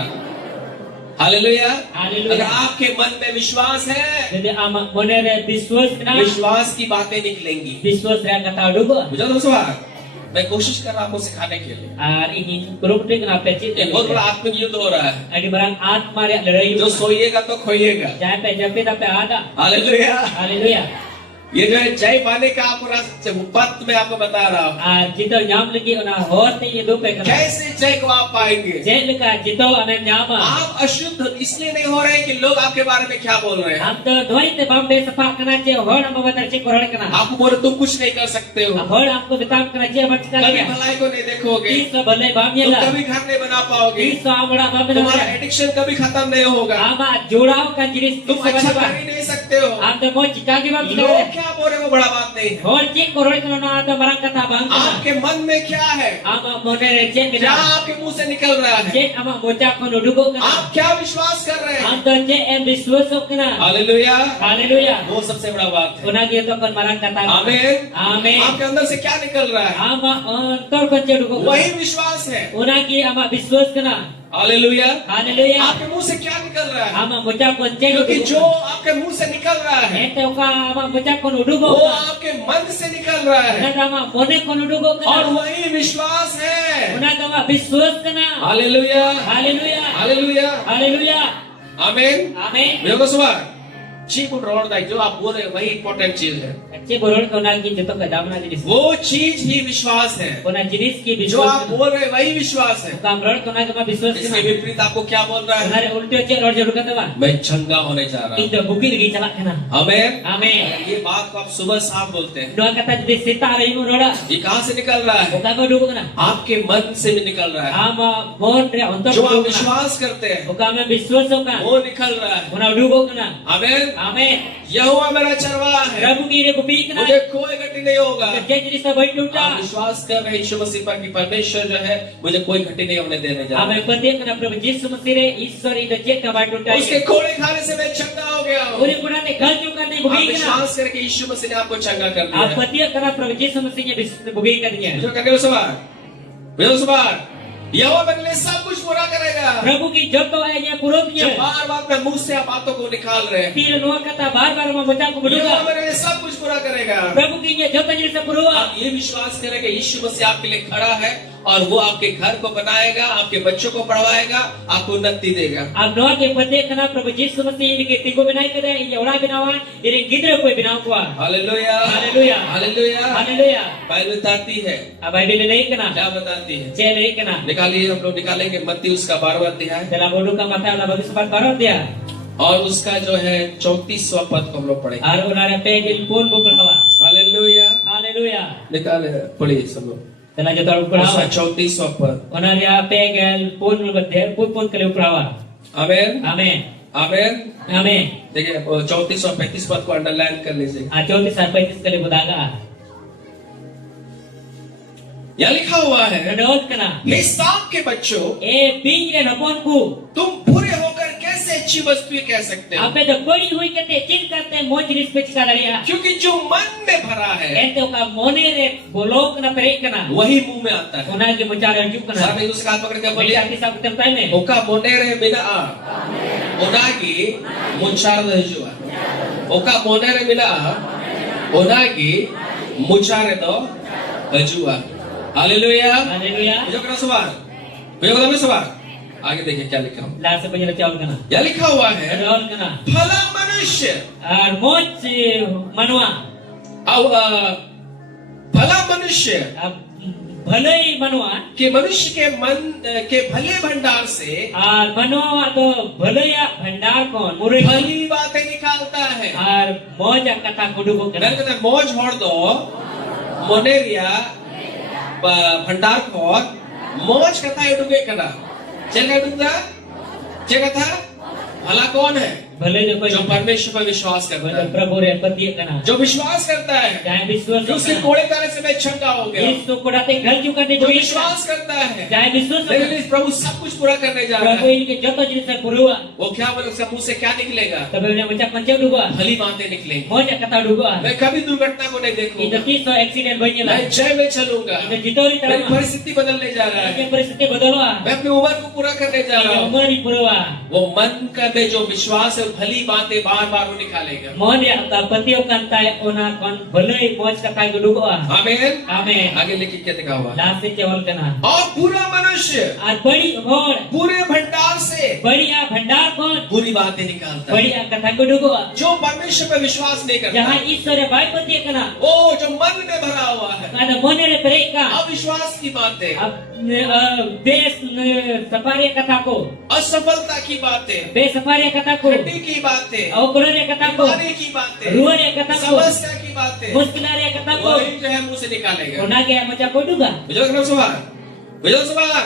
हालेलुया। हालेलुया। अगर आपके मन में विश्वास है, Jadi ama mone re biswas kena. विश्वास की बातें निकलेंगी। Biswas re kata uduk. बुझा दोस्तों बात? मैं कोशिश कर रहा हूँ आपको सिखाने के लिए। Ar ingin berupti kena pecit. एक बहुत बड़ा आत्मिक युद्ध हो रहा है, Adi barang atma re ladai. जो सोइएगा तो खोइएगा। Jangan pe jape tapi ada. Hallelujah. Haleluya. ये जो है जय पाने का आपको रास्ता पद मैं आपको बता रहा हूँ, Jito nyam lagi ona horte ye do pe kena. कैसे जय को आप पाएंगे। Cek leka jito ane nyama. आप अशुद्ध इसलिए नहीं हो रहे हैं कि लोग आपके बारे में क्या बोल रहे हैं। Am to doi te bam be sapa kena ce hor am batar ce korol kena. आपको बोले तुम कुछ नहीं कर सकते हो, Hor amko betam kena ce bac कभी kena. भलाई को नहीं देखोगे, Iso balai bam ye तुम la. कभी घर नहीं बना पाओगे, Iso amra bam तुम्हारा na. एडिक्शन कभी खत्म नहीं होगा, Ama jurau kan jinis तुम अच्छा कर ही नहीं सकते हो। Am to mo cika ki bam लोग kena. क्या बोल रहे हैं वो बड़ा बात नहीं है। Hor ce korol kena na to barang kata bam kena. आपके मन में क्या है, Ama mone re ce क्या kena. आपके मुंह से निकल रहा है, Cek ama bocah ko nuduko kena. आप क्या विश्वास कर रहे हैं। Am to ce em biswas kena. Hallelujah. Haleluya. वो सबसे बड़ा बात है। Una gitu kan barang kata. आमीन। Amin. आपके अंदर से क्या निकल रहा है, Ama tor ko ce duko. वही विश्वास है। Una ki ama biswas kena. Hallelujah. Haleluya. आपके मुंह से क्या निकल रहा है, Ama bocah ko ce क्योंकि duko. जो आपके मुंह से निकल रहा है Ente uka ama bocah ko nuduko. वो आपके मन से निकल रहा है Una ama mone ko nuduko और kena. वही विश्वास है। Una ama biswas kena. Hallelujah. Haleluya. Hallelujah. Haleluya. आमीन। Amin. मेरे को सुना चीप रोड दा जो आप बोल रहे हैं वही इंपॉर्टेंट चीज है। Ce borol ko na ki jito ka damna jinis. वो चीज ही विश्वास है, Kona jinis ki जो biswas. आप बोल रहे हैं वही विश्वास है। Kam rol ko na ka biswas इसके kena. विपरीत आपको क्या बोल रहा है, Kona re ultio ce rol jadu kata ba. मैं चंगा होने जा रहा हूँ। Ito buki lagi calak kena. आमीन। Amin. ये बात को आप सुबह शाम बोलते हैं। Doa kata jadi sita hari mu roda. ये कहाँ से निकल रहा है, Uka ko duko kena. आपके मन से भी निकल रहा है। Ama mon re untuk जो आप duko kena. विश्वास करते हैं Uka me biswas ka. वो निकल रहा है। Una duko kena. आमीन। Amin. यहोवा मेरा चरवाहा है, Rabu ki re kupi kena. मुझे कोई घटी नहीं होगा। Ce jinis ta baik duta. आप विश्वास कर रहे हैं यीशु मसीह पर कि परमेश्वर जो है मुझे कोई घटी नहीं होने देने जा रहा Ame pati kena Prabhu Yesus Masih re Isor ito ce ka baik duta. है। उसके कोड़े खाने से मैं चंगा हो गया हूँ। Uri pura ne gal juga ne आप bugi kena. विश्वास करके यीशु मसीह ने आपको चंगा कर दिया है। Apa dia kena Prabhu Yesus Masih nya bugi kadinya. जो करने सवाल यहोवा मेरे लिए सब कुछ पूरा करेगा। Prabhu ki joto ayanya purutnya. जब बार बार मैं मुंह से आप बातों को निकाल रहे हैं, Tira noa kata bar-bar membaca aku यहोवा berdoa. मेरे लिए सब कुछ पूरा करेगा। Prabhu ki nya joto jadi sepurua. आप ये विश्वास करें कि यीशु मसीह आपके लिए खड़ा है और वो आपके घर को बनाएगा, आपके बच्चों को पढ़वाएगा, आपको उन्नति देगा। Ang noa ke pati kena Prabhu Yesus Masih ini ke tigo binai kada iya ora binawan iring gidra ko binaw ko. Hallelujah. Hallelujah. Hallelujah. Haleluya. Bible बताती है, Abai bile lei kena. क्या बताती है, Ce lei kena. निकालिए, हम लोग निकालेंगे मत्ती उसका 12वां अध्याय Dalam bodoh ka mata ala bagi sepat barat dia. और उसका जो है 34वां पद को हम लोग पढ़ेंगे। Ar unare pegil pun bubrawa. Hallelujah. Haleluya. निकाले पढ़िए सब लोग। Telah jatuh उसका bubrawa. 34वां पद। Unare pegil pun bedher pun kali bubrawa. आमेन Amin. आमेन। Amin. देखिए 34 और 35 पद को अंडरलाइन कर लीजिए। 34 sampai 30 kali budaga. यहाँ लिखा हुआ है, Kedot kena. हे सांप के बच्चों, Pinggir naponku. तुम बुरे होकर कैसे अच्छी वस्तुएं कह सकते हो? Apa dah beri hui kate cin kate mau jenis pecika dari ya. क्योंकि जो मन में भरा है Ente uka monere bolok kena perik kena. वही मुंह में आता है। Unage ke mencari juk kena. सामने दूसरे हाथ पकड़ के बोलिए, Benda kisah ketempat ini. ओका मोनेरे मिना ओनागी मुंचार दजुआ। ओका मोनेरे मिना ओनागी मुंचार दो दजुआ। हालेलुया। Haleluya. जो करा सवाल, जो करा सवाल। आगे देखिए क्या लिखा हुआ। Lah sebenarnya cawl kena. यहाँ लिखा हुआ है, Cawl kena. भला मनुष्य Ar moch manua. भला मनुष्य Bhalai manua. के मनुष्य के मन के भले भंडार से Ar manua atau bhalaya bhandar kon. Murid. भली बातें निकालता है। Ar moch kata kudu kena. मैंने कहता मौज होड़ दो मोनेरिया भंडार खोर मौज कथा इडुगे करा चेका इडुगा चेका था भला कौन है? Bhalai jo जो koi. परमेश्वर पर विश्वास करता Bhalai है, Prabhu re pati kena. जो विश्वास करता है Jangan biswas. कि उसके कोड़े करने से मैं चंगा हो गया, Isu kodate gal juga ni जो duit. विश्वास करता है Jangan biswas. मेरे लिए प्रभु सब कुछ पूरा करने जा रहा Prabhu है, ini ke joto jenis saya purua. वो क्या बोले उसका मुंह से क्या निकलेगा? Tapi dia macam macam dua. भली बातें निकलेंगी। Mau dia kata dua. मैं कभी दुर्घटना को नहीं Itu देखूंगा, kisah accident banyak lah. मैं जय में चलूंगा, Itu jitori मेरी terang. परिस्थिति बदलने जा रहा है, Ini परिस्थिति बदलवा. मैं अपनी उम्र को पूरा करने जा रहा Ini हूँ। umur di purwa. वो मन का में जो विश्वास है भली बातें बार बार वो निकालेगा। Mau dia kata pati okan tay ona kon belai poj kata gudua. आमीन। Amin. आगे लेके क्या दिखा हुआ? Last cewal kena. और बुरा मनुष्य Ar badi hor. बुरे भंडार से Badi a bhandar kon. बुरी बातें निकालता है। Badi a kata gudua. जो परमेश्वर पर विश्वास नहीं करता, Jahan Ishwar baik pati kena. वो जो मन में भरा हुआ है Ada monere pereka. अविश्वास की बातें, Ab bes safari kata ko. असफलता की बातें, Safari kata ko. घटी की बातें, Au kolore kata ko. बीमारी की बातें, Ruore kata ko. समस्या की बातें, Muskilare kata ko. वही जो है मुंह से निकालेगा। Onage macam ko juga. विजय करना सवाल, विजय सवाल,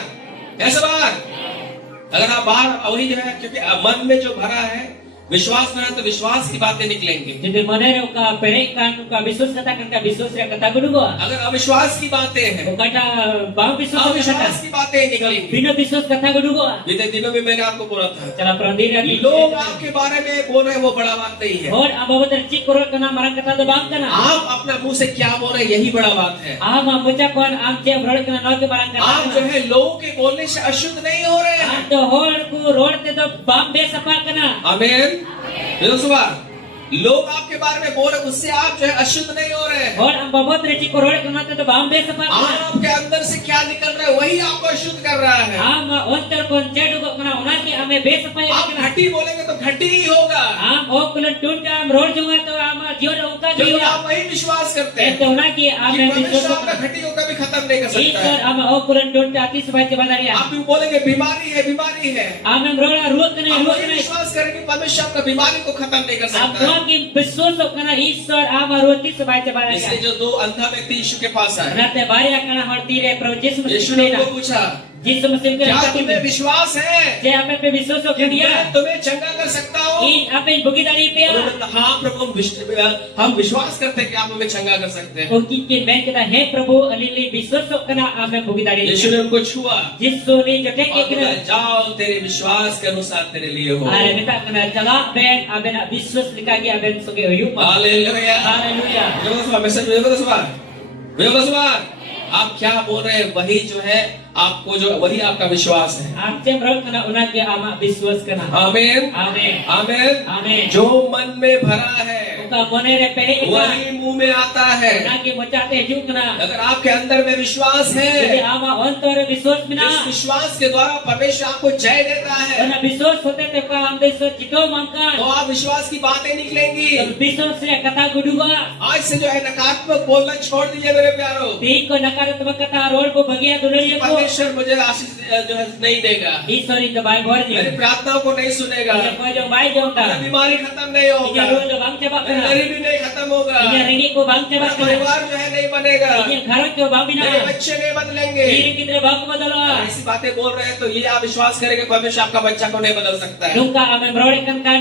ऐसा सवाल। अगर आप बाहर वही जो है, क्योंकि मन में जो भरा है विश्वास में है, तो विश्वास की बातें निकलेंगी। Jadi monere uka perekan uka bisus katakan ka bisus ya kata ko juga. अगर अविश्वास की बातें हैं, Kata bang bisus अविश्वास kata. की बातें निकलेंगी। Bina bisus kata ko juga. बीते दिनों में मैंने आपको बोला था, Cara perandiri lagi. लोग आपके बारे में बोल रहे हैं वो बड़ा बात नहीं है, Hor abawa tercik korot kana marang kata do bang kana. आप अपना मुंह से क्या बोल रहे हैं यही बड़ा बात है। Ama mucapkan am ce brod kana no ke marang आप जो kata. है लोगों के बोलने से अशुद्ध नहीं हो रहे हैं। Am to hor ku rod te do bam be sapa kana. आमीन। लोग आपके बारे में बोल रहे हैं, उससे आप जो है अशुद्ध नहीं हो रहे हैं। Hor am bawa tercik korot kana te do bam be sapa kana. आपके अंदर से क्या निकल रहा है वही आपको अशुद्ध कर रहा है। Am ontar kon cedu ko kana onake ame be sapa ya आप kana. घटी बोलेंगे तो घटी ही होगा, Am okulan tunta am rod junga to am jiwa uka क्योंकि jiwa. आप वही विश्वास करते हैं Ete onake कि ame परमेश्वर bisus आपका घटी को कभी खत्म नहीं कर सकता Ishwar है। ama okulan tunta ati sebagai bandaria. आप भी बोलेंगे बीमारी है, बीमारी है, Ame rola ruak kana आप ruak वही kana. विश्वास करेंगे परमेश्वर आपका बीमारी को खत्म नहीं कर Am सकता है। ki bisus kana Ishwar ama roti sebagai bandaria. इसलिए जो दो अंधा व्यक्ति यीशु के पास आए, Nate bari akan horti re Prabhu Yesus यीशु Kristus ने na. उनको पूछा, Yesus Mesir ke क्या kata तुम्हें ini. विश्वास है Je apa pe bisus कि ke dia. मैं तुम्हें चंगा कर सकता हूँ? In apa yang bagi dari pe. उन्होंने कहा, हाँ प्रभु हम विश्वास करते हैं कि आप हमें चंगा कर सकते हैं। Kung kikin men kita he Prabhu alili bisus kana ame bagi dari. यीशु ने उनको छुआ Yesus ni jotek और ke बोला, kana. जाओ तेरे विश्वास के अनुसार तेरे लिए हो। Are minta kana chala ben aben bisus likagi aben soge oyuk. Hallelujah. Haleluya. आप क्या बोल रहे हैं वही जो है आपको जो वही आपका विश्वास है। Am ce brod kana unake ama bisus kana. आमीन Amen. आमीन। Amen. जो मन में भरा है Uka monere pe वही मुंह में आता है। Unake mocate juk kana. अगर आपके अंदर में विश्वास Jadi है, ama ontor bisus mina. इस विश्वास के द्वारा परमेश्वर आपको जय देता है, Karena bisus hote te ka am bisus jiko तो mangkan. आप विश्वास की बातें निकलेंगी। Bisus se kata guduga. आज से जो है नकारात्मक बोलना छोड़ दीजिए मेरे प्यारो। Ti ko nakaratma kata rol ko bagia duluriya ko. परमेश्वर मुझे आशीष जो है नहीं देगा, Issor itu baik मेरी bornya. प्रार्थनाओं को नहीं सुनेगा, Ia kau jong baik jong मेरा ta. बीमारी खत्म नहीं होगा, Ia ruang bang cepat मेरी kena. गरीबी नहीं खत्म होगा, Ia ringgit ko bang मेरा cepat kena. परिवार जो है नहीं बनेगा, Ia kharap ko bang bina. मेरे बच्चे नहीं बदलेंगे। Iri kita bang badala. ऐसी बातें बोल रहे हैं तो ये आप विश्वास करेंगे परमेश्वर आपका बच्चा को नहीं बदल सकता है। Nungka ame merorikan kan,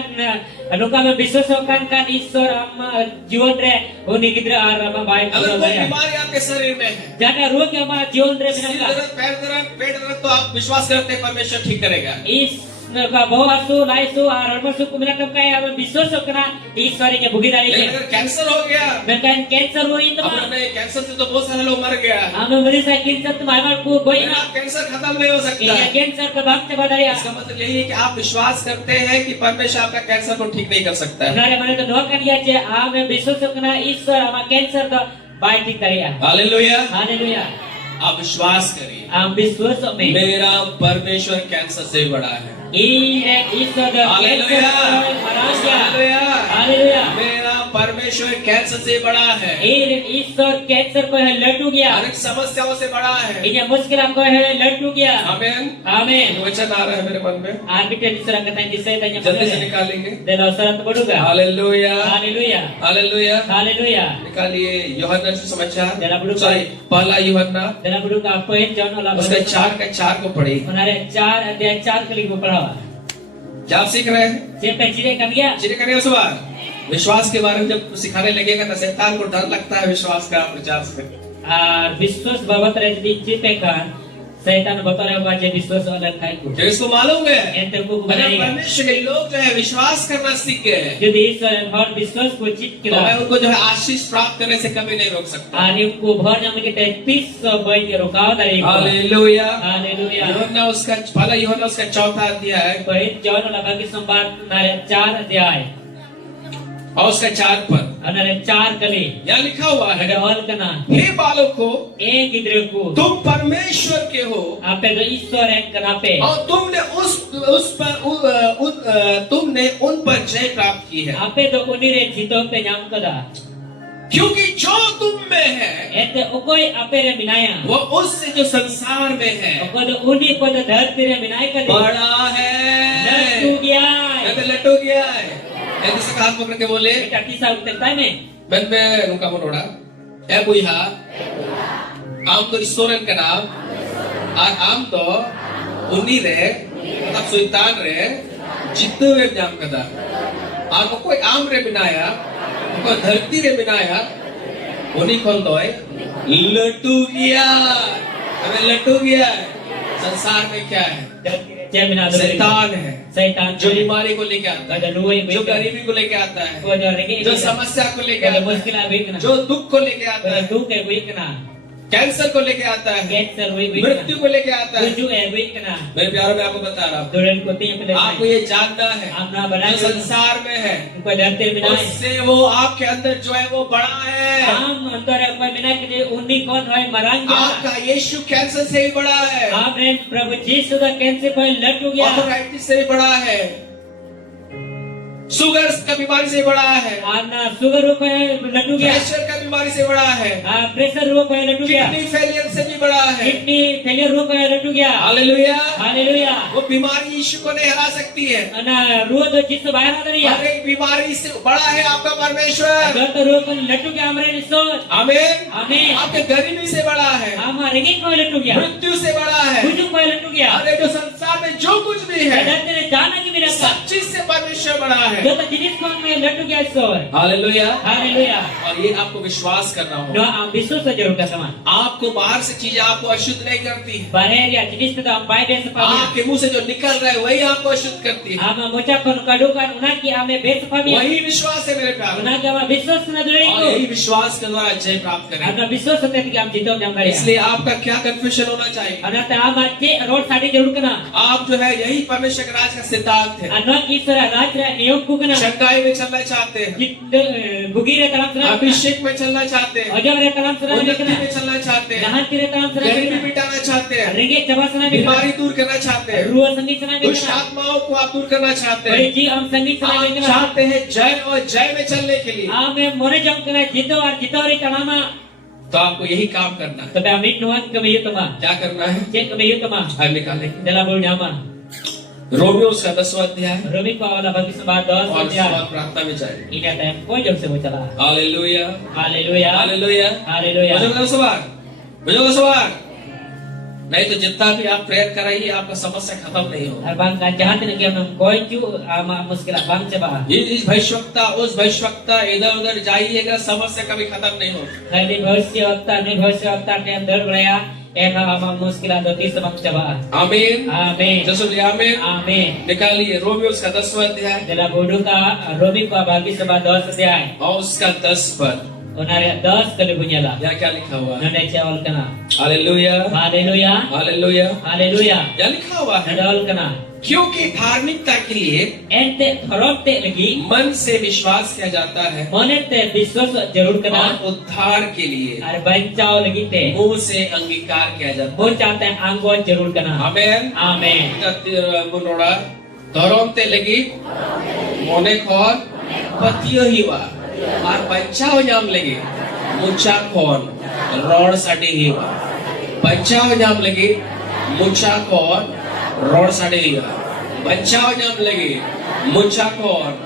nungka ame biswasakan kan Issor ama jiwan re uni gidra ar ama baik अगर badala कोई ya. बीमारी आपके शरीर में है, Jana ruang ama jiwan re सिर minangka. दर्द, पैर दर्द, पेट दर्द, तो आप विश्वास करते हैं परमेश्वर ठीक करेगा। Is ka bawa asu laisu ar armasu kuminatam kaya ame biswasakana Issor nya bugi dari लेकिन ke. अगर कैंसर हो गया, Mekan cancer wo itu अब ma. नहीं, कैंसर से तो बहुत सारे लोग मर गया, Ame merisa cancer tu mai ku goi लेकिन na. आप कैंसर खत्म नहीं हो सकता। Iya cancer ka bang cepat dari ya. इसका मतलब यही है कि आप विश्वास करते हैं कि परमेश्वर आपका कैंसर को ठीक नहीं कर सकता है। Nare mana tu doakan dia je ame biswasakana Issor ama cancer to baik tik dari ya. Hallelujah. Haleluya. आप विश्वास करिए, Am biswas me. मेरा परमेश्वर कैंसर से बड़ा है। Ire Issor do cancer hallelujah, marasya. Hallelujah. Haleluya. मेरा परमेश्वर कैंसर से बड़ा है, Ire Issor cancer ko hai latu gaya. हर एक समस्याओं से बड़ा है। Ini muskil ko hai latu gaya. आमीन। Amin. वचन आ रहा है मेरे मन में, Arbiter Issor ang katanya disay tanya जल्दी से pada. निकालेंगे। Dela sarat boduga. Hallelujah, Haleluya. Hallelujah. Haleluya. निकालिए यूहन्ना सुसमाचार, जरा बुढ़ू सॉरी पहला यूहन्ना Dela boduga poin John ola. उसका 4 का 4 को पढ़िए। Menare 4 अध्याय 4 kali ko padawa. क्या आप सीख रहे हैं? Siapa ciri kan dia? चलिए करें उस बार विश्वास के बारे में जब सिखाने लगेगा तो शैतान को डर लगता है विश्वास का प्रचार से। Biswas babat rejdi cipekan. Setan botore baca biswas olan kai ku. जो इसको मालूम है, Enter ku अगर kubadai. परमेश्वर के लोग जो है विश्वास करना सीख गए, Jadi Issor bhar biswas ko cit तो मैं kira. उनको जो है आशीष प्राप्त करने से कभी नहीं रोक सकता। Ani ku bhar yang kita pis bayi rukau dari ku. Hallelujah. Haleluya. यूहन्ना उसका पहला यूहन्ना उसका 4था अध्याय Poin John ola bagi sambat nare 4 अध्याय. और उसका 4 पद Nare 4 kali. यहाँ लिखा हुआ है, Ada all kena. हे बालकों, Gidreku. तुम परमेश्वर के हो Ape do Issor yang kenape. और तुमने तुमने उन पर जय प्राप्त की है, Ape do unire jito pe nyam kada. क्योंकि जो तुम में है Ete ukoi ape re minaya. वो उससे जो संसार में है Oko do uni ko do dharti re minaya kadi. बड़ा है। Latu gya. मैं तो लटो गया है। ऐसे से हाथ पकड़ के बोले, Kita kisah utek time. मैं नुका मोड़ा ए बुइहा आम तो ईश्वरन का नाम और आम तो उन्हीं रे मतलब शैतान रे जितने वे जाम कदा और कोई आम रे बिनाया कोई धरती रे बिनाया उन्हीं खोल दो लटू गया, हमें लटू गया है। संसार में क्या है? Dia mina do. शैतान है Setan जो बीमारी को लेके आता है, Kada luai जो baik. गरीबी को लेके आता है, Ko do rege. जो समस्या को लेके Kada आता है, muskil baik kena. जो दुख को लेके आता Kada है, du ke baik kena. Cancer को लेके आता है, Cancer baik kena. मृत्यु को लेके आता है। Tujuh baik kena. मेरे प्यारों में आपको बता रहा हूँ, Dolen ko tiya pala. आपको ये जानना है Amna जो banai. संसार में है Ko dharti re minaya. उससे वो आपके अंदर जो है वो बड़ा है। Am antara apa minaya kini uni kon hoy marangga. आपका यीशु कैंसर से भी बड़ा है, Amen. Prabhu Jesus da cancer ko latu gya. Arthritis से भी बड़ा है, शुगर का बीमारी से बड़ा है, Ana sugar ko latu gya. Pressure का बीमारी से बड़ा है, Pressure ro ko latu gya. Kidney failure से भी बड़ा है। Kidney failure ro ko latu gya. Hallelujah. Hallelujah. वो बीमारी यीशु को नहीं हरा सकती है। Ana ro do Jesus bahar dari ya. हर एक बीमारी से बड़ा है आपका परमेश्वर। Dot ro ko latu gya amre nisor. आमीन। Amen. आपके गरीबी से बड़ा है, Ama rege ko latu gya. मृत्यु से बड़ा है, Tujuh ko latu gya. अरे जो संसार में जो कुछ भी है Dharti re jana ki miraka. सब चीज से परमेश्वर बड़ा है। Dota jenis ko me latu gya sor. Hallelujah. Hallelujah. और ये आपको विश्वास करना No होगा। am bisu sa jor ka sama. आपको बाहर से चीजें आपको अशुद्ध नहीं करती है, Baher ya jenis tu am bai des pa. आपके मुंह से जो निकल रहा है वही आपको अशुद्ध करती है। Ama mocha kon kadukan unaki ame bes pa mi. वही विश्वास है मेरे प्यारे, Unaki ama bisu na dulai और ko. यही विश्वास के द्वारा जय प्राप्त करें। Ana bisu sa teti am jito jam dari. इसलिए आपका क्या कन्फ्यूजन होना चाहिए? Ana ta ama che road sadi jarur kana. आप जो है यही परमेश्वर के राज का सिद्धांत है। Ana ki sara raj ra niyam ku kana. शंकाई में चलना चाहते हैं, Bugire talam sara. अभिषेक में चलना चाहते हैं, Ojam re talam sara उन्नति kana. में चलना चाहते हैं, Jahan tire talam sara गरीबी kana. मिटाना चाहते हैं, Renge chabasana बीमारी kana. दूर करना चाहते हैं, Ruwa sangi sana दुष्ट kana. आत्माओं को आप दूर करना चाहते Oi हैं, ji am sangi sana आप kana. चाहते हैं जय और जय में चलने के लिए, Ame more jam kana jito ar jito re talama. तो तो आपको यही काम करना है। Tapi amit nuan kami yutama. क्या करना है? Cek kami yutama. हम निकालेंगे Dalam bersama. रोमियो उसका 10वां अध्याय Romi ko ala bagi sebados और उसके dia. बाद प्रार्थना में जाएंगे। Ini ada ko jom se bocala. Hallelujah Haleluya. Hallelujah Haleluya. बुझो सवार नहीं तो जितना भी आप प्रेयर कराइए आपका समस्या खत्म नहीं होगा। Abang kan jahat ni kita koi ju ama muskil abang coba. इस भविष्यवक्ता उस भविष्यवक्ता इधर उधर जाइएगा समस्या कभी खत्म नहीं होगी। Hari भविष्य वक्ता ने अंदर बढ़ाया ऐसा ama muskil ada di sebab coba. आमीन Amin. जैसे आमीन Amin. निकालिए रोमियो उसका 10वां अध्याय Dalam bodoh ka Romi ko bagi sebados dia. और उसका 10 पद Onare 10 kali punya lah. यहाँ क्या लिखा हुआ है? Nona cewal kena. Hallelujah Haleluya. Hallelujah Haleluya. यहाँ लिखा हुआ है Cewal kena. क्योंकि धार्मिकता के लिए Ente korokte lagi. मन से विश्वास किया जाता है Monete biswas jarur kena. और उद्धार के लिए Ar bancau lagi te. मुंह से अंगीकार किया जाता Mo चाहते हैं anggot jarur है। kena. आमीन Amin. मुनोड़ा धरोमते लगी मोने खोन पतियो ही वा और पंचाव जाम लगी मुच्चा खोन रोड साड़ी ही वा पंचाव जाम लगी मुच्चा खोन रोड साड़ी ही वा पंचाव जाम लगी मुच्चा खोन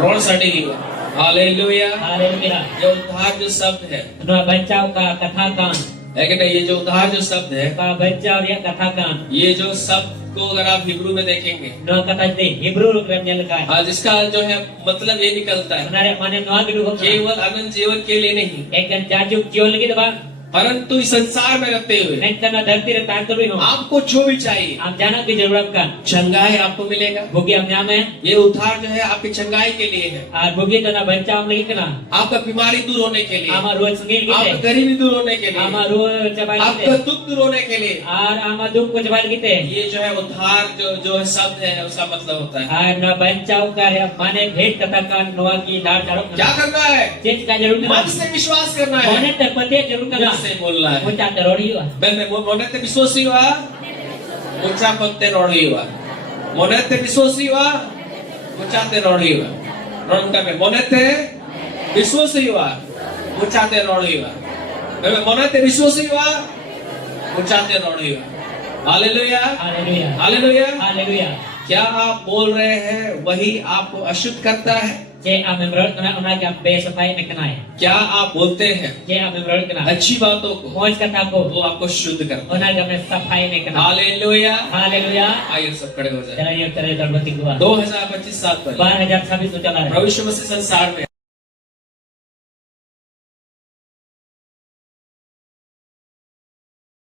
रोड साड़ी ही वा हालेलुया Haleluya. ये उद्धार जो शब्द है Nona bancau ka katakan. लेकिन ये जो उद्धार जो शब्द है Ka bancau dia katakan. ये जो शब्द को अगर आप हिब्रू में देखेंगे Nona kata de Hebrew program nyalakai. आज इसका जो है मतलब ये निकलता है Onare mana noa gidu ho. केवल अनंत जीवन के लिए नहीं Ekan jajuk jion lagi tu bang. परंतु इस संसार में रहते हुए Nen kana dharti re taan terui ho. आपको जो भी चाहिए Am jana ki jarurat kan. चंगाई आपको मिलेगा। Bugi am nyame. ये उद्धार जो है आपकी चंगाई के लिए है, Ar bugi tu na bancau am lagi kena. आपका बीमारी दूर होने के लिए, Ama ruat sengil आपका kita. गरीबी दूर होने के लिए, Ama ruat cabai आपका kita. दुख दूर होने के लिए। Ar ama duk ko cabai kita. ये जो है उद्धार जो है शब्द है उसका मतलब होता है Ar na bancau ka re mane bhet katakan noa ki dar jaruk क्या kena. करना है? Change ka jarur मन kena. से विश्वास करना है। Mone terpetik jarur kena. मुंह से बोलना है। Muncak terori wa. मैं मोनते विश्वासी हुआ मुच्चा पत्ते रोड़ी हुआ मोनते विश्वासी हुआ मुच्चाते रोड़ी हुआ रोंका में मोनते विश्वासी हुआ मुच्चाते रोड़ी हुआ मैं मोनते विश्वासी हुआ मुच्चाते रोड़ी हुआ हालेलुया Haleluya. Hallelujah Haleluya. क्या आप बोल रहे हैं वही आपको अशुद्ध करता है? Cek am menurut kena ona ki am be sapai me kena. क्या आप बोलते हैं Cek am menurut kena. अच्छी बातों को Moj kata ko. वो आपको शुद्ध करता है। Ona ki am sapai me kena. Hallelujah Haleluya. आइए सब खड़े हो जाए। Jalan yang terus terbentuk dua. 2025 साल पहले 2026 tu jalan. प्रभु यीशु मसीह संसार में